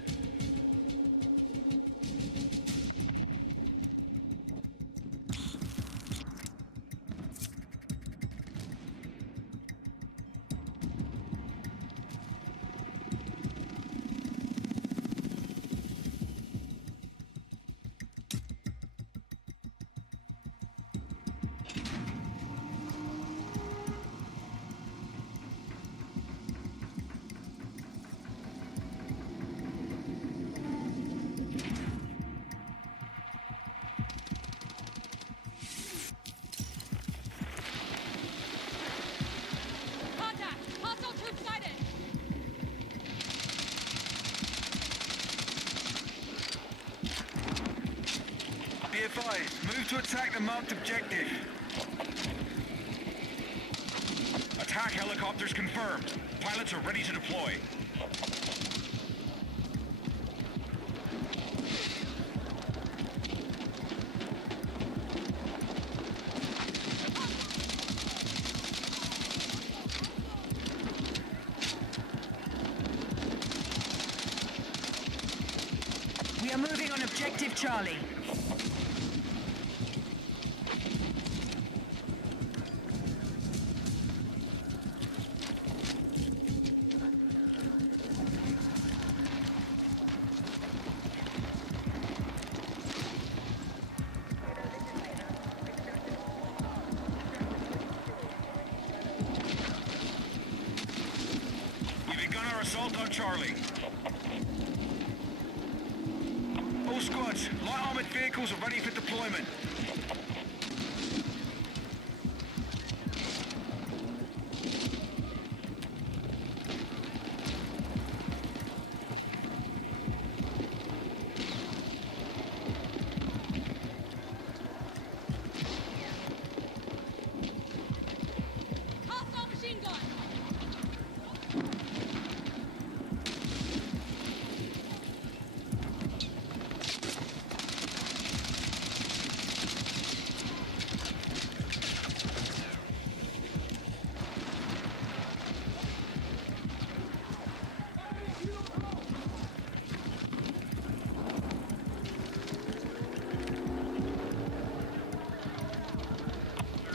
Be advised, move to attack the marked objective. Attack helicopters confirmed. Pilots are ready to deploy. We are moving on objective Charlie. We've begun our assault on Charlie. All squads, light armored vehicles are ready for deployment.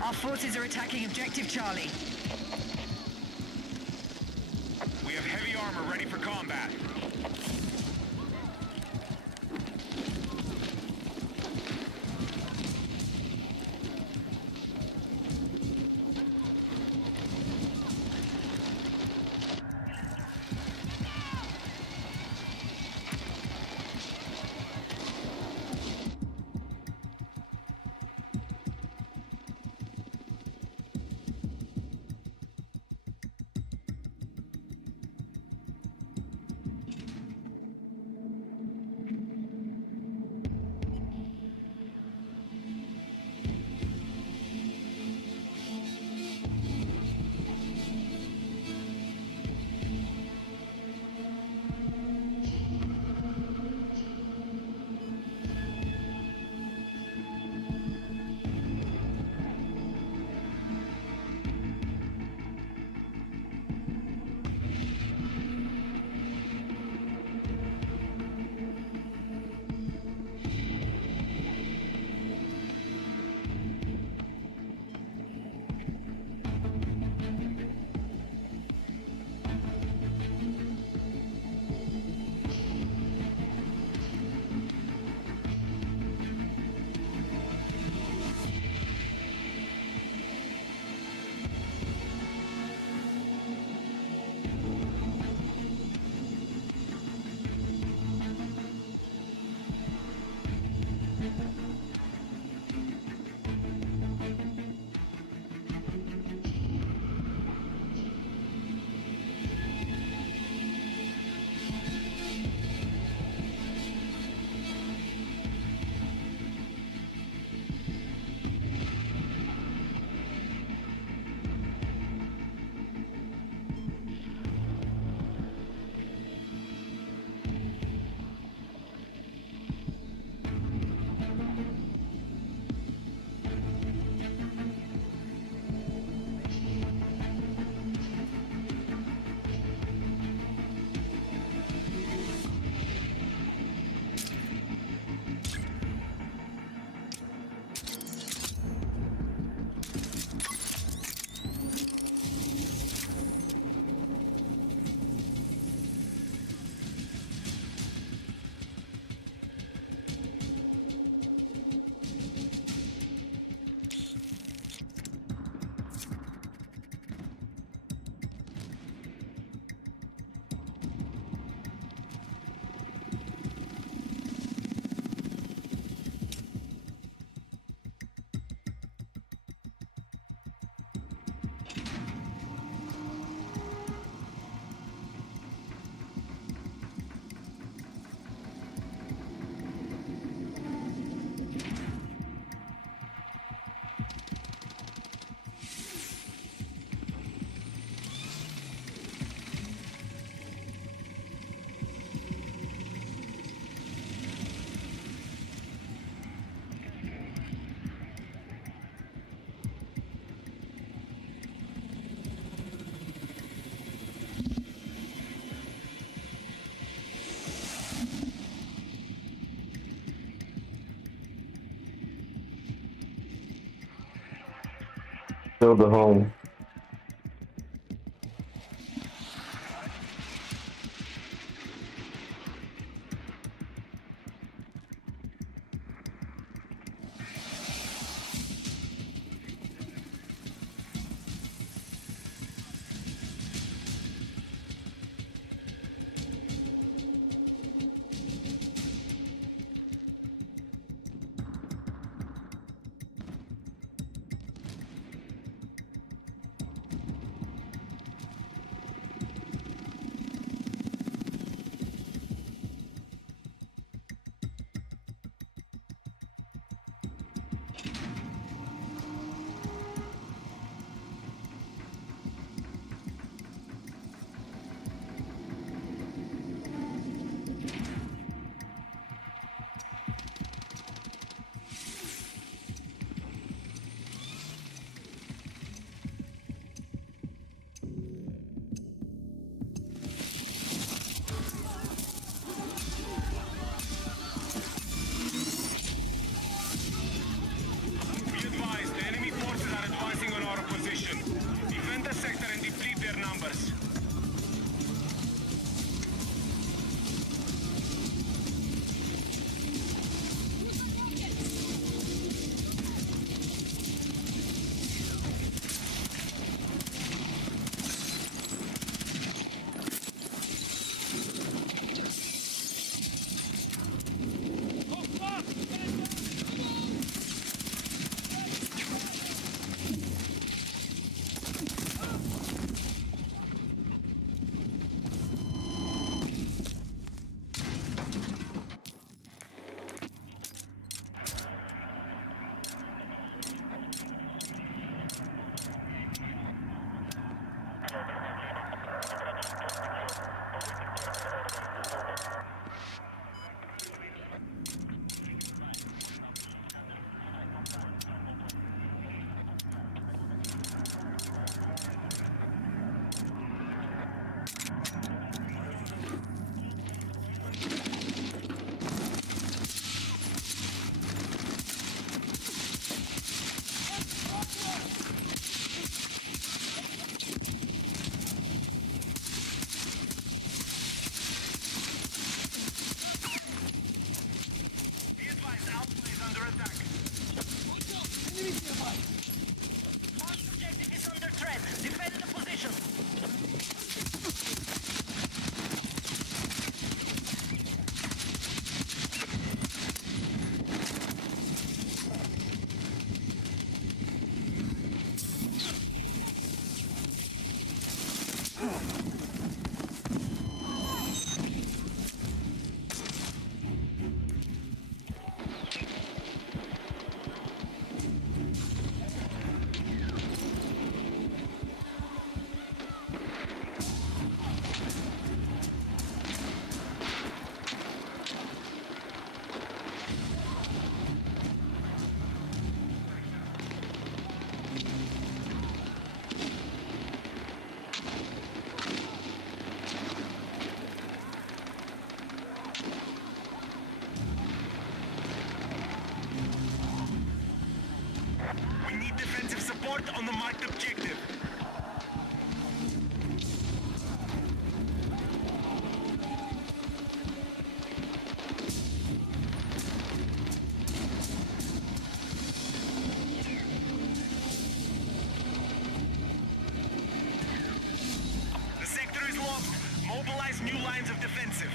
Our forces are attacking objective Charlie. We have heavy armor ready for combat. Build a home. is lost. Mobilize new lines of defensive.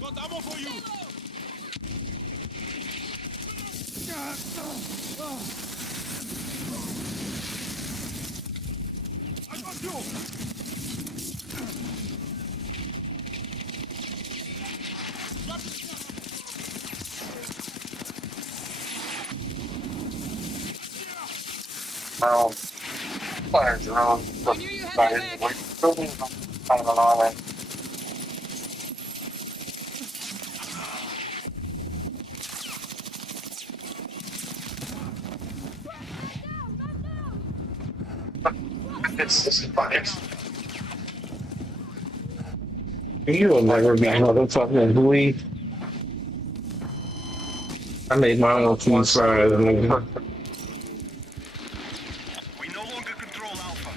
Got ammo for you. I got you. Fire drone. Kind of an island. It's fire. You will never be another fucking bully. I made my own cheese fries. We no longer control Alpha.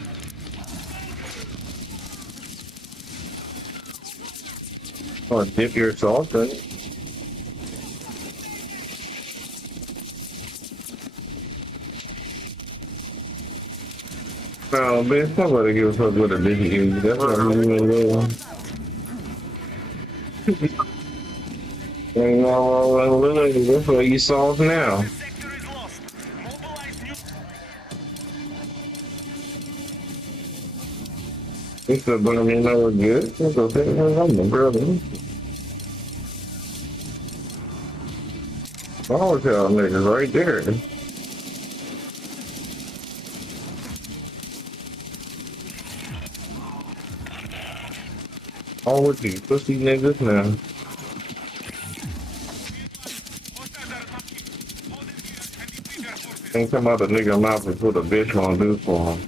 Oh, dip your salt in. No, bitch, nobody give a fuck what a bitch is. That's what I'm doing. And that's what you solve now. This is gonna be no good. That's okay. I'm the brother. All of y'all niggas right there. All with these pussy niggas now. Ain't come out the nigga mouth and put a bitch on this for him.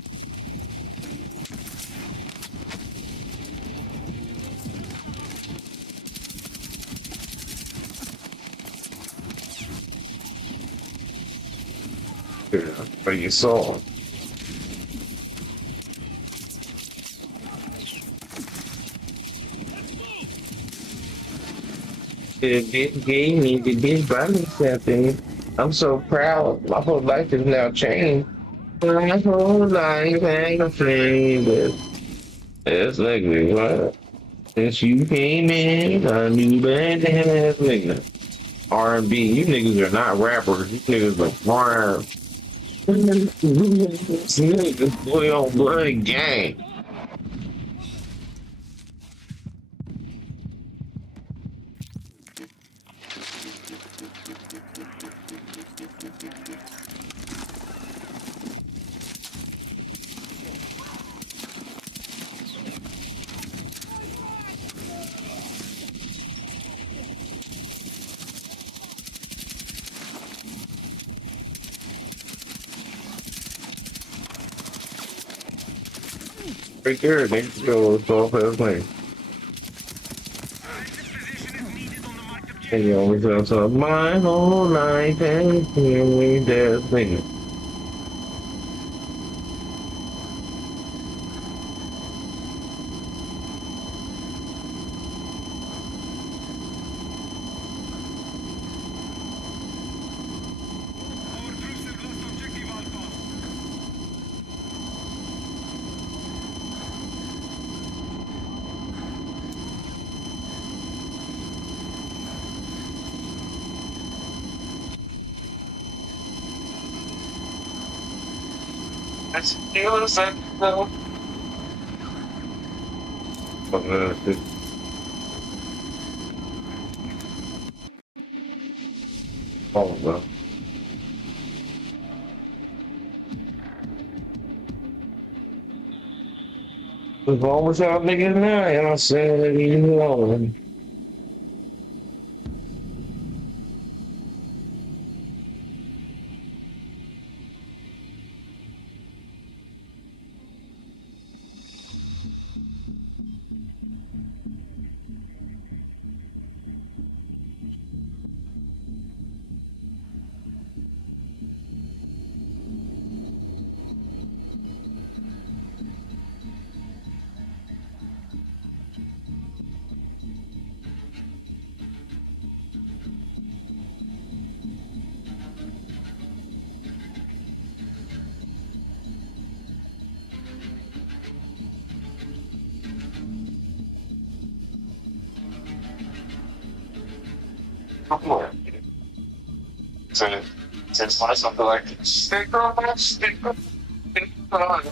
Yeah, but you saw him. The bitch gave me, the bitch brought me something. I'm so proud. My whole life is now changed. My whole life ain't a thing, but it's like, what? Since you came in, I knew bad ass nigga. R&B, you niggas are not rappers. You niggas are farm. Niggas boy on blood gang. Right there, niggas go off as lane. And you always have some my whole life and me that nigga. That's still something though. Oh, bro. What's wrong with y'all niggas now? Y'all saying that you know. Since my something like stick on my stick on.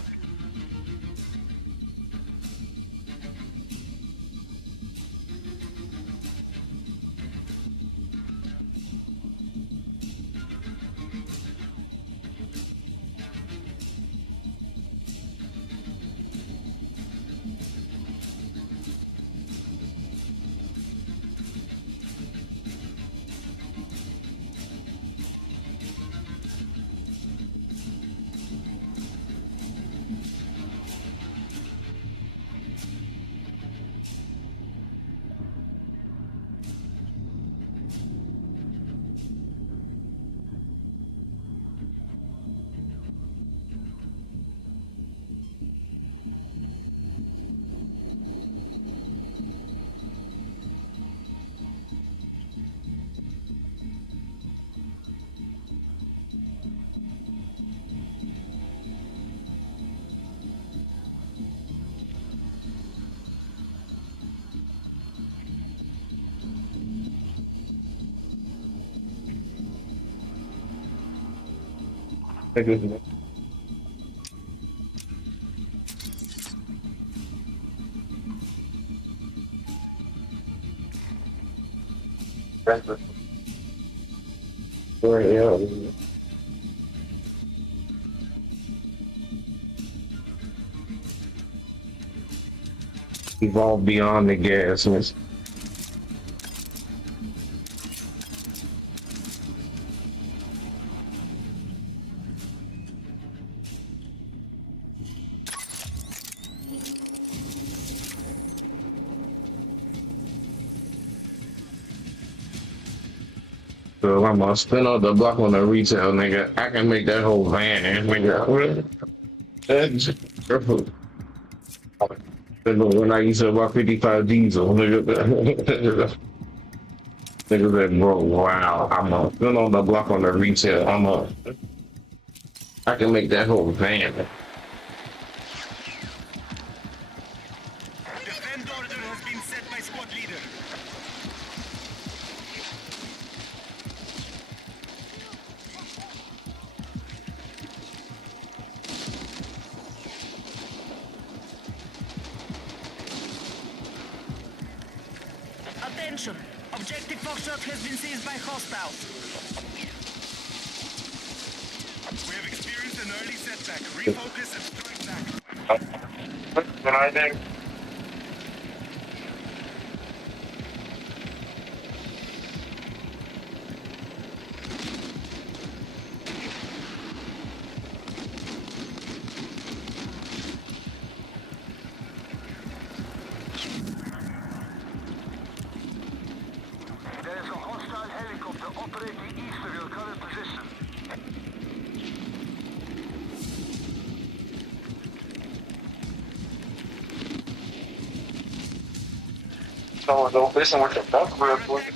evolve beyond the gasness. So I'm gonna spin out the block on the retail, nigga. I can make that whole van, nigga. That's careful. When I used to about 55 diesel, nigga. Nigga said, bro, wow, I'm gonna spin on the block on the retail. I can make that whole van. Defend order has been set by squad leader. Attention! Objective Foxtrot has been seized by hostiles. We have experienced an early setback. Refocus and strike back. What I think? There is a hostile helicopter operating east of your current position. So don't listen with the duck real quick.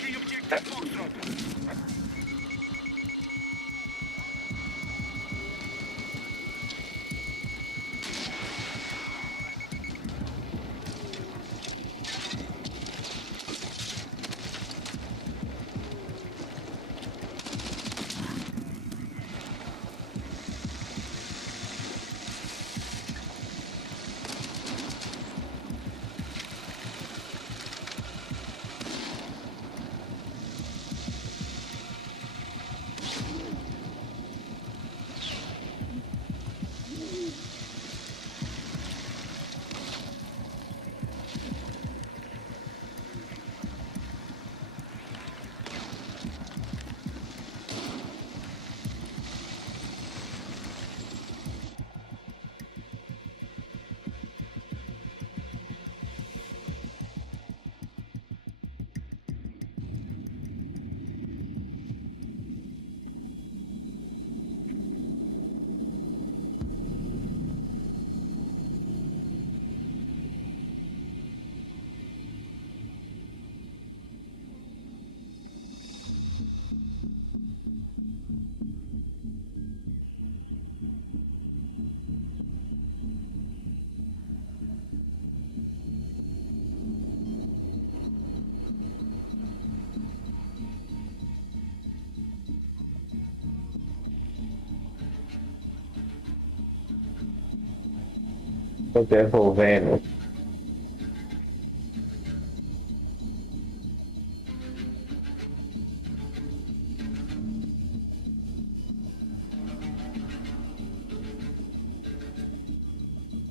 Fuck that whole van.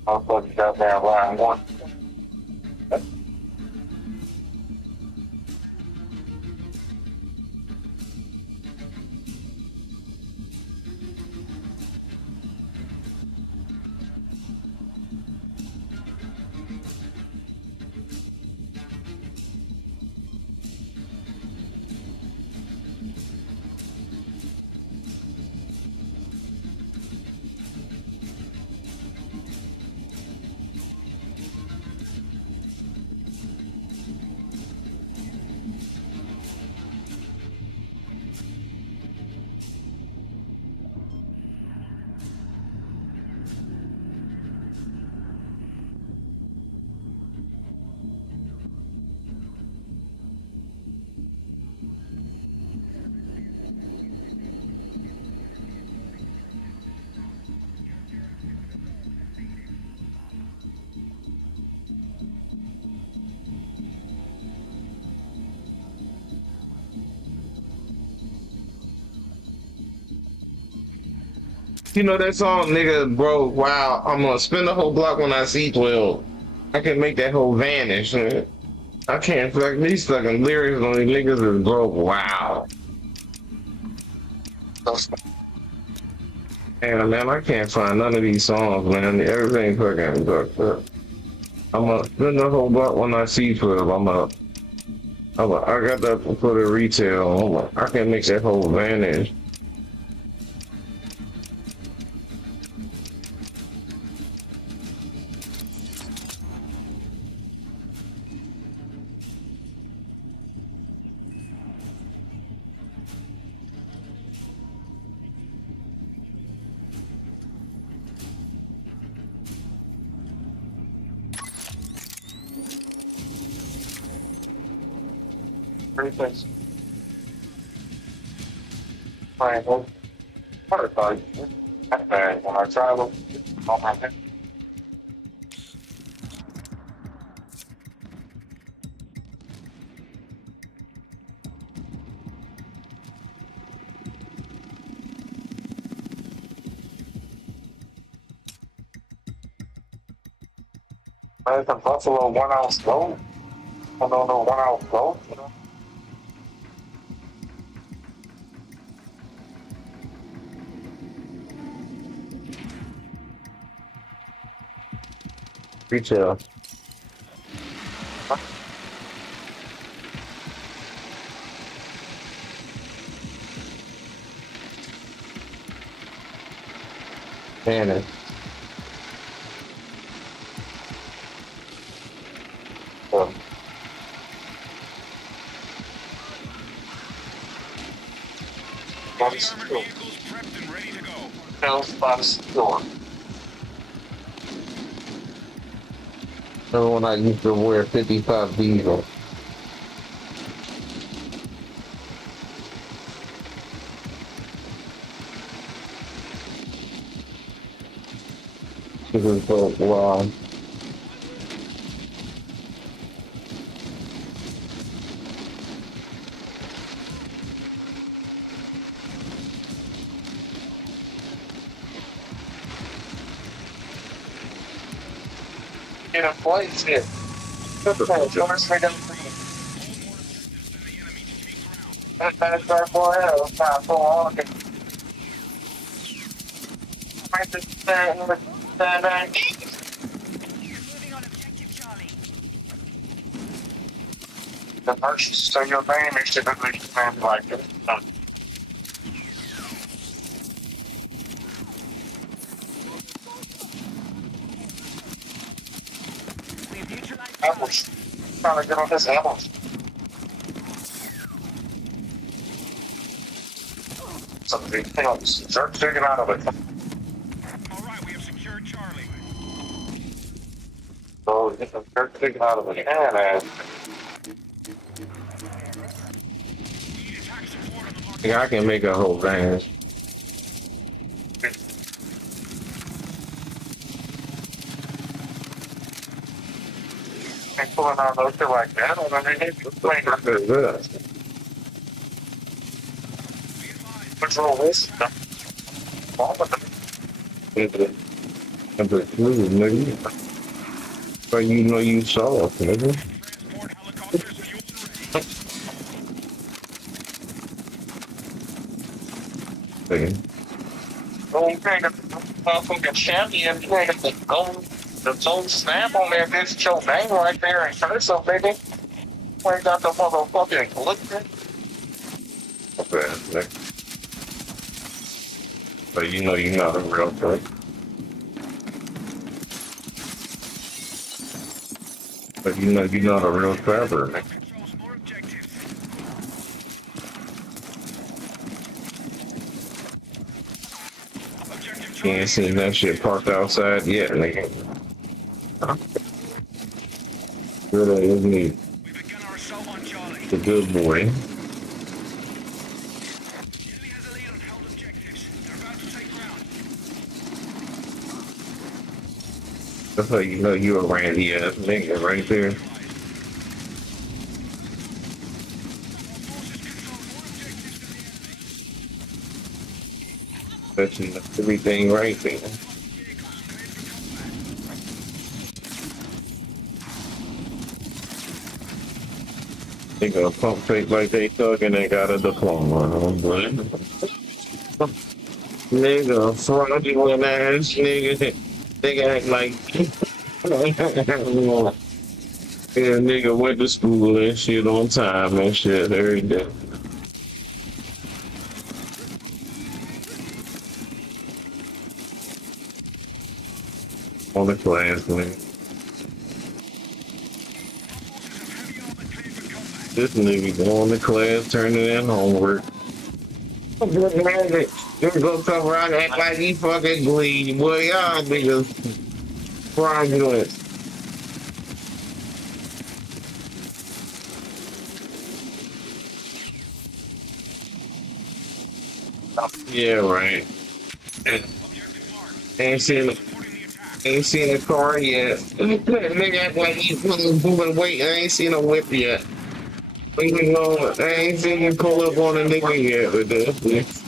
I'll fuck it up there where I want. You know that song, nigga, bro, wow, I'm gonna spin the whole block when I see 12. I can make that whole vanish. Man. I can't fuck these fucking lyrics on these niggas is broke. Wow. Man, I can't find none of these songs, man. Everything fucking fucked up. I'm a then the whole lot when I see 12, I got that for the retail. I can make that whole vanish. Everything's fine. Well, part when I travel, all my things. There's a Buffalo 1 ounce gold. I don't know 1 ounce gold. You know? Retail. Man, Vehicles prepped and ready to go. Tell spot store. Remember when I used to wear 55 diesel? This is so wild. In a place here. That's our boy. It's not so long. The merchants, so your name is typically named like this. Apples. Trying to get on this apples. Something else. Zerg digging out of it. Alright, we have secured Charlie. So get the Zerg digging out of it. And yeah, I can make a whole vanish. And pulling out those two like that, and then they need to play like this. Control this. Into the blue, nigga. But you know you saw it, nigga. Don't take a motherfucking champion, you ain't got the gold snap on there, this your name right there in cursive, nigga. You ain't got the motherfucking glitter. Okay, but you know you're not a real threat. But you know you're not a real trapper, nigga. You ain't seen that shit parked outside yet, nigga. Huh? Really is me. The good boy. That's how you know you a randy ass nigga right there. That's everything right there. They gonna pump fake like they thug and they got a diploma. Nigga, fraudulent ass nigga. Nigga act like yeah, nigga went to school and shit on time and shit every day. On the class, man. This nigga going to class, turning in homework. Just go come around and act like he fucking bleed. Boy, y'all niggas fraudulent. Yeah, right. Ain't seen a car yet. Nigga act like he moving weight. I ain't seen a whip yet. I ain't seen you pull up on a nigga yet with this.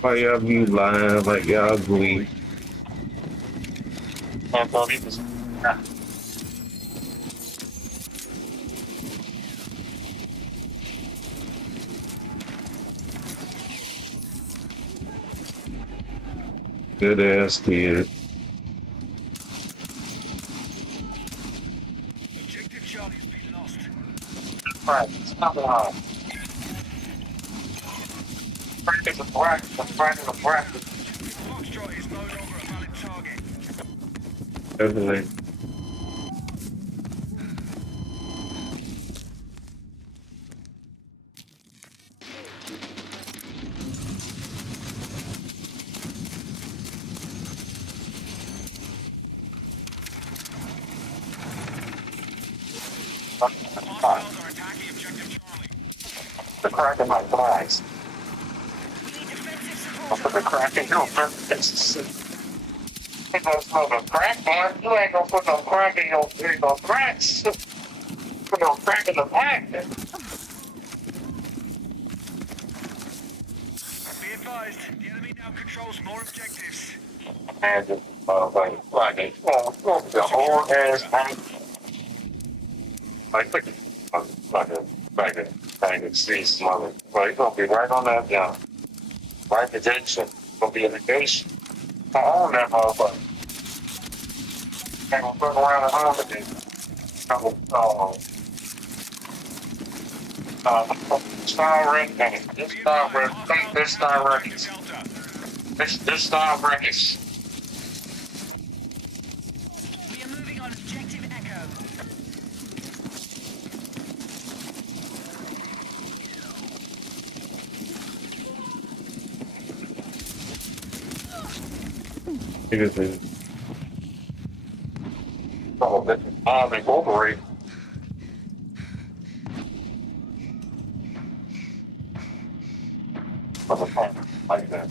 Why y'all be lying like y'all bleed? Good ass kid. Objective Charlie has been lost. Practice, come on. Practice, practice. Foxtrot is no longer a valid target. Definitely. Hostiles are attacking objective Charlie. The crack in my flags. We need defensive support. I'll put the crack in your flags. Ain't gonna smoke a crack, man. You ain't gonna put no crack in your cracks. Put no crack in the pack. Be advised, the enemy now controls more objectives. And just like the whole ass pack. Like a street mother. Well, you're gonna be right on that down. Right projection. Gonna be in the nation. I own that motherfucker. Ain't gonna fuck around at home with it. Star Records. This Star Records. This Star Records. This Star Records. We are moving on objective Echo. Niggas is incorporate. Like that.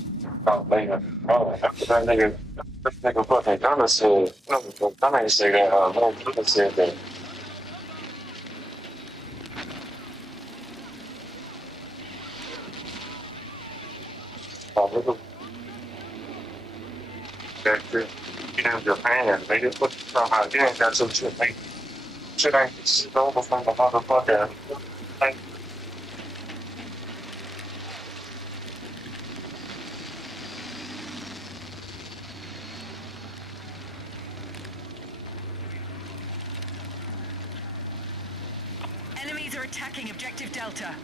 After that nigga fucking Gunna said, no, Gunna ain't say that, no, Gunna said that. That shit in Japan, they just put somehow again, got some shit, like, shit ain't shit over from the motherfucker. Like, Enemies are attacking objective Delta.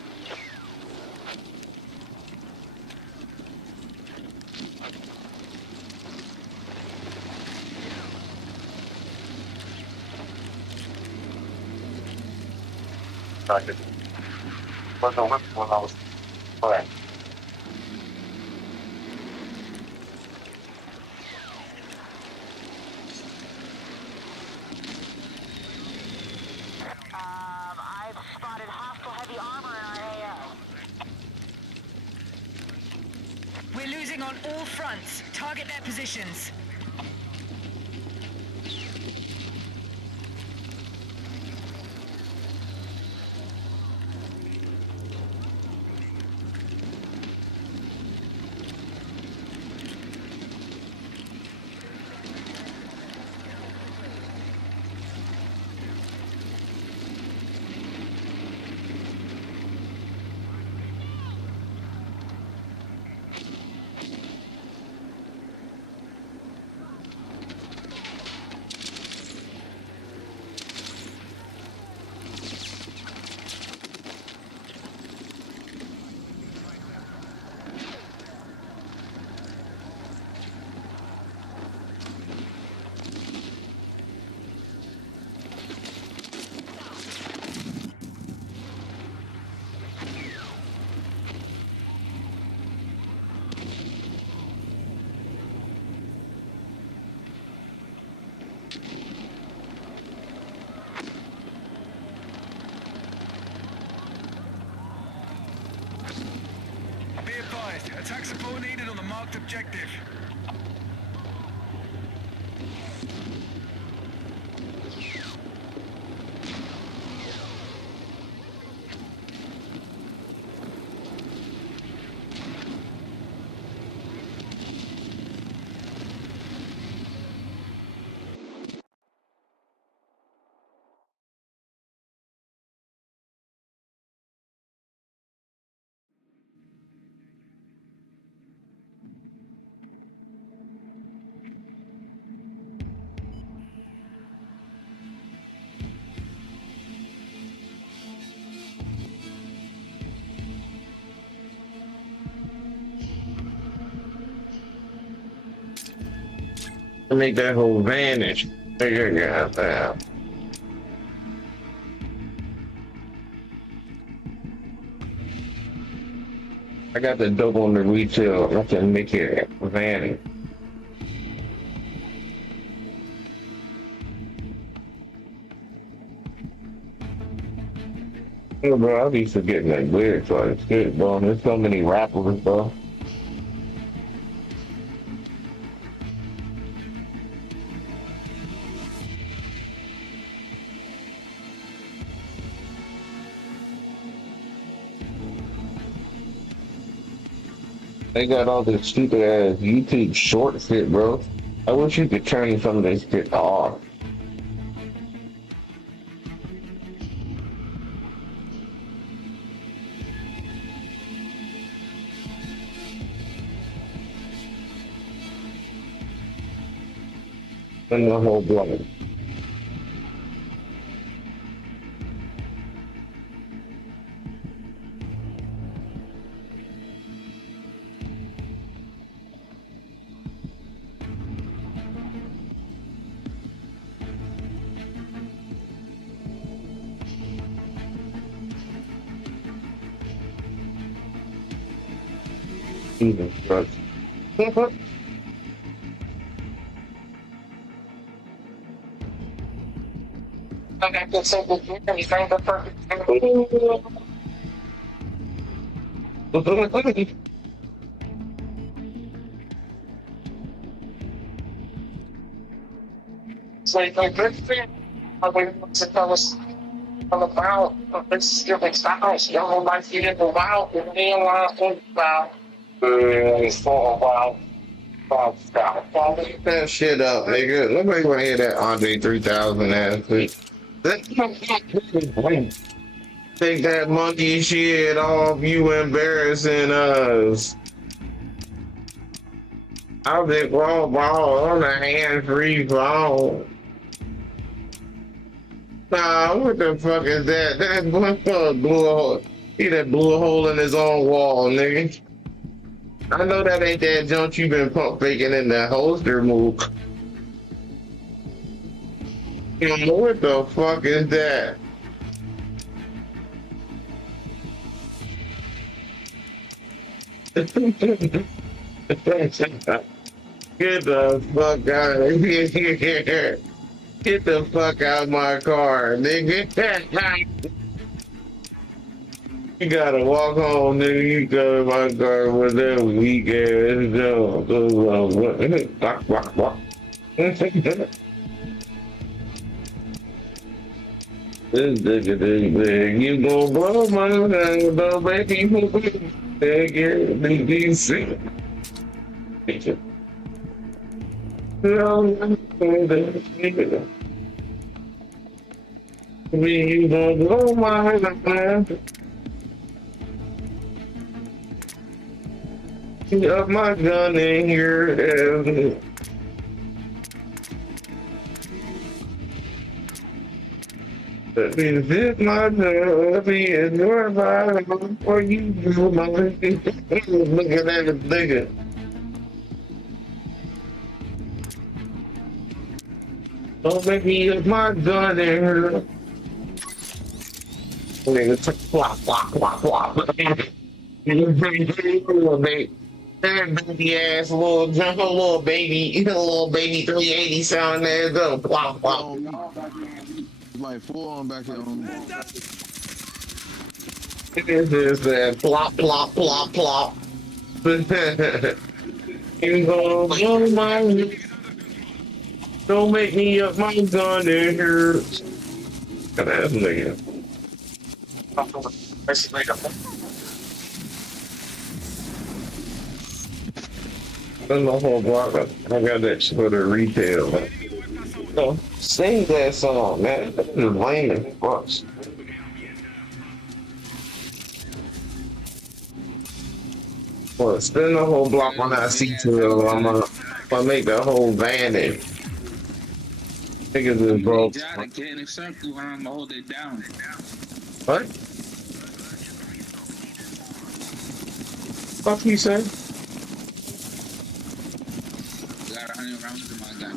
I could, but the whip when I was playing. I've spotted hostile heavy armor in our AO. We're losing on all fronts. Target their positions. marked objective. To make that whole vanish. Nigga, goddamn. I got the dope on the retail. I can make it vanish. Yeah, bro, I be forgetting that lyrics like shit, bro. There's so many rappers, bro. They got all this stupid ass YouTube short shit, bro. I wish you could turn some of this shit off. And the whole block. Jesus Christ. I can say that he's trying to perfect. So I good thing. I went to tell us all about this different styles. Y'all like you in the wild and then about it's for a while. That shit up, nigga. Nobody wanna hear that Andre 3000 ass shit. Take that monkey shit off, you embarrassing us. I've been ball on a hand-free phone. Nah, what the fuck is that? That motherfucker blew a hole. He that blew a hole in his own wall, nigga. I know that ain't that junk you been pump faking in the holster move. What the fuck is that? Get the fuck out of here. Get the fuck out of my car, nigga. You gotta walk home, nigga. You go to my car with that weak ass jump. This nigga, this big. You gon' blow my mind, though, baby. Nigga, DC. You gon' blow my mind. Got my gun in here and let me zip my gun, let me ignore my before you do my look at that nigga. Don't make me use my gun in here. Nigga, flop, flop, flop, flop. That baby ass little jump, little baby 380 sound there go plop plop. Like full on back here on. This is that plop plop plop plop. You gonna blow my. Don't make me up my gun, it hurts. Got ass nigga. That's my whole block. I got that shit for the retail. No, sing that song, man. That's just lame as fuck. Well, spin the whole block on that C12. I'm gonna make the whole vanish. Niggas is broke. Gotta get in a circle and I'm gonna hold it down. What? Fuck you say? Got 100 rounds in my gun.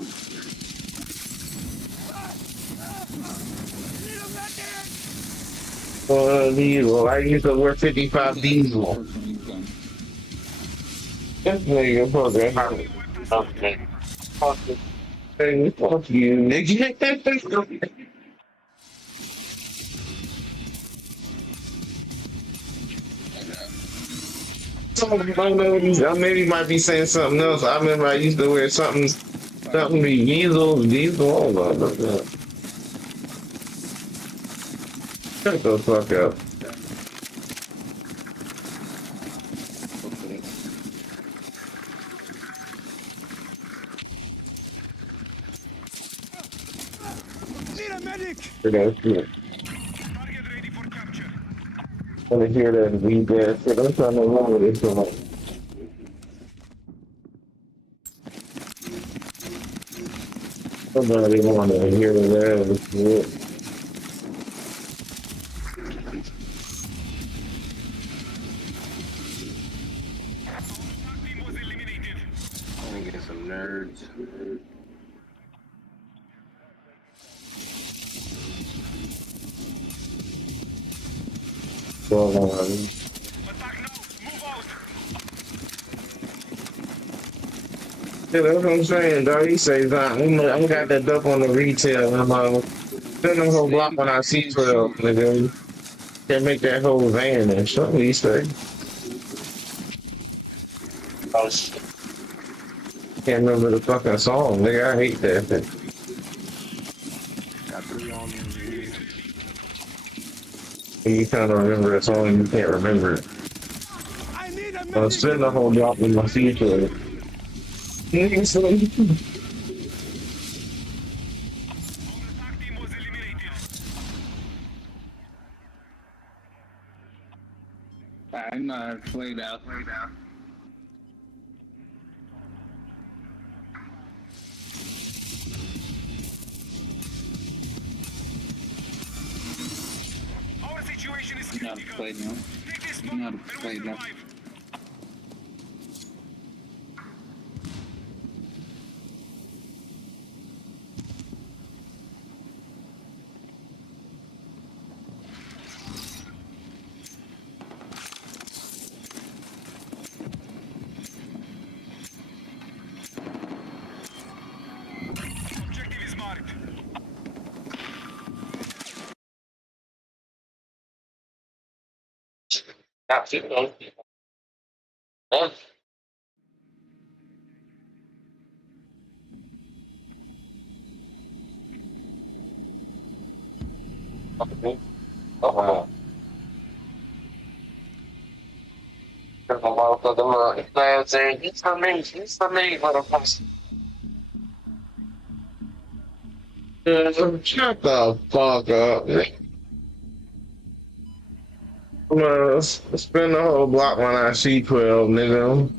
Diesel. I used to wear 55 diesel. This nigga fucking okay. Fuck you, nigga. I maybe might be saying something else. I remember I used to wear something diesel. Oh my god. Shut the fuck up. Need a medic! I want to hear that and read that shit. I'm trying to remember this one. Somebody want to hear that shit. Let me get some nerds. Well, yeah, that's what I'm saying, dog. He says, I got that dope on the retail. I'm spin the whole block when I see 12, nigga. Can't make that whole van and shit. What he say? Oh, shit. Can't remember the fucking song, nigga. I hate that thing. Got 3 on me. You kind of remember a song and you can't remember it. I'll spin the whole block when I see 12. Nigga, so I'm not played out. Our situation is You know how to play now. You know how to play now. Objective is marked. It's for me, motherfucker. Shut the fuck up. I'm gonna spin the whole block when I see 12, nigga.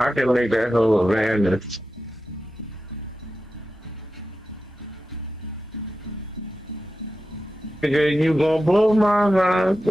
I can make that whole vanish. Nigga, you gonna blow my mind.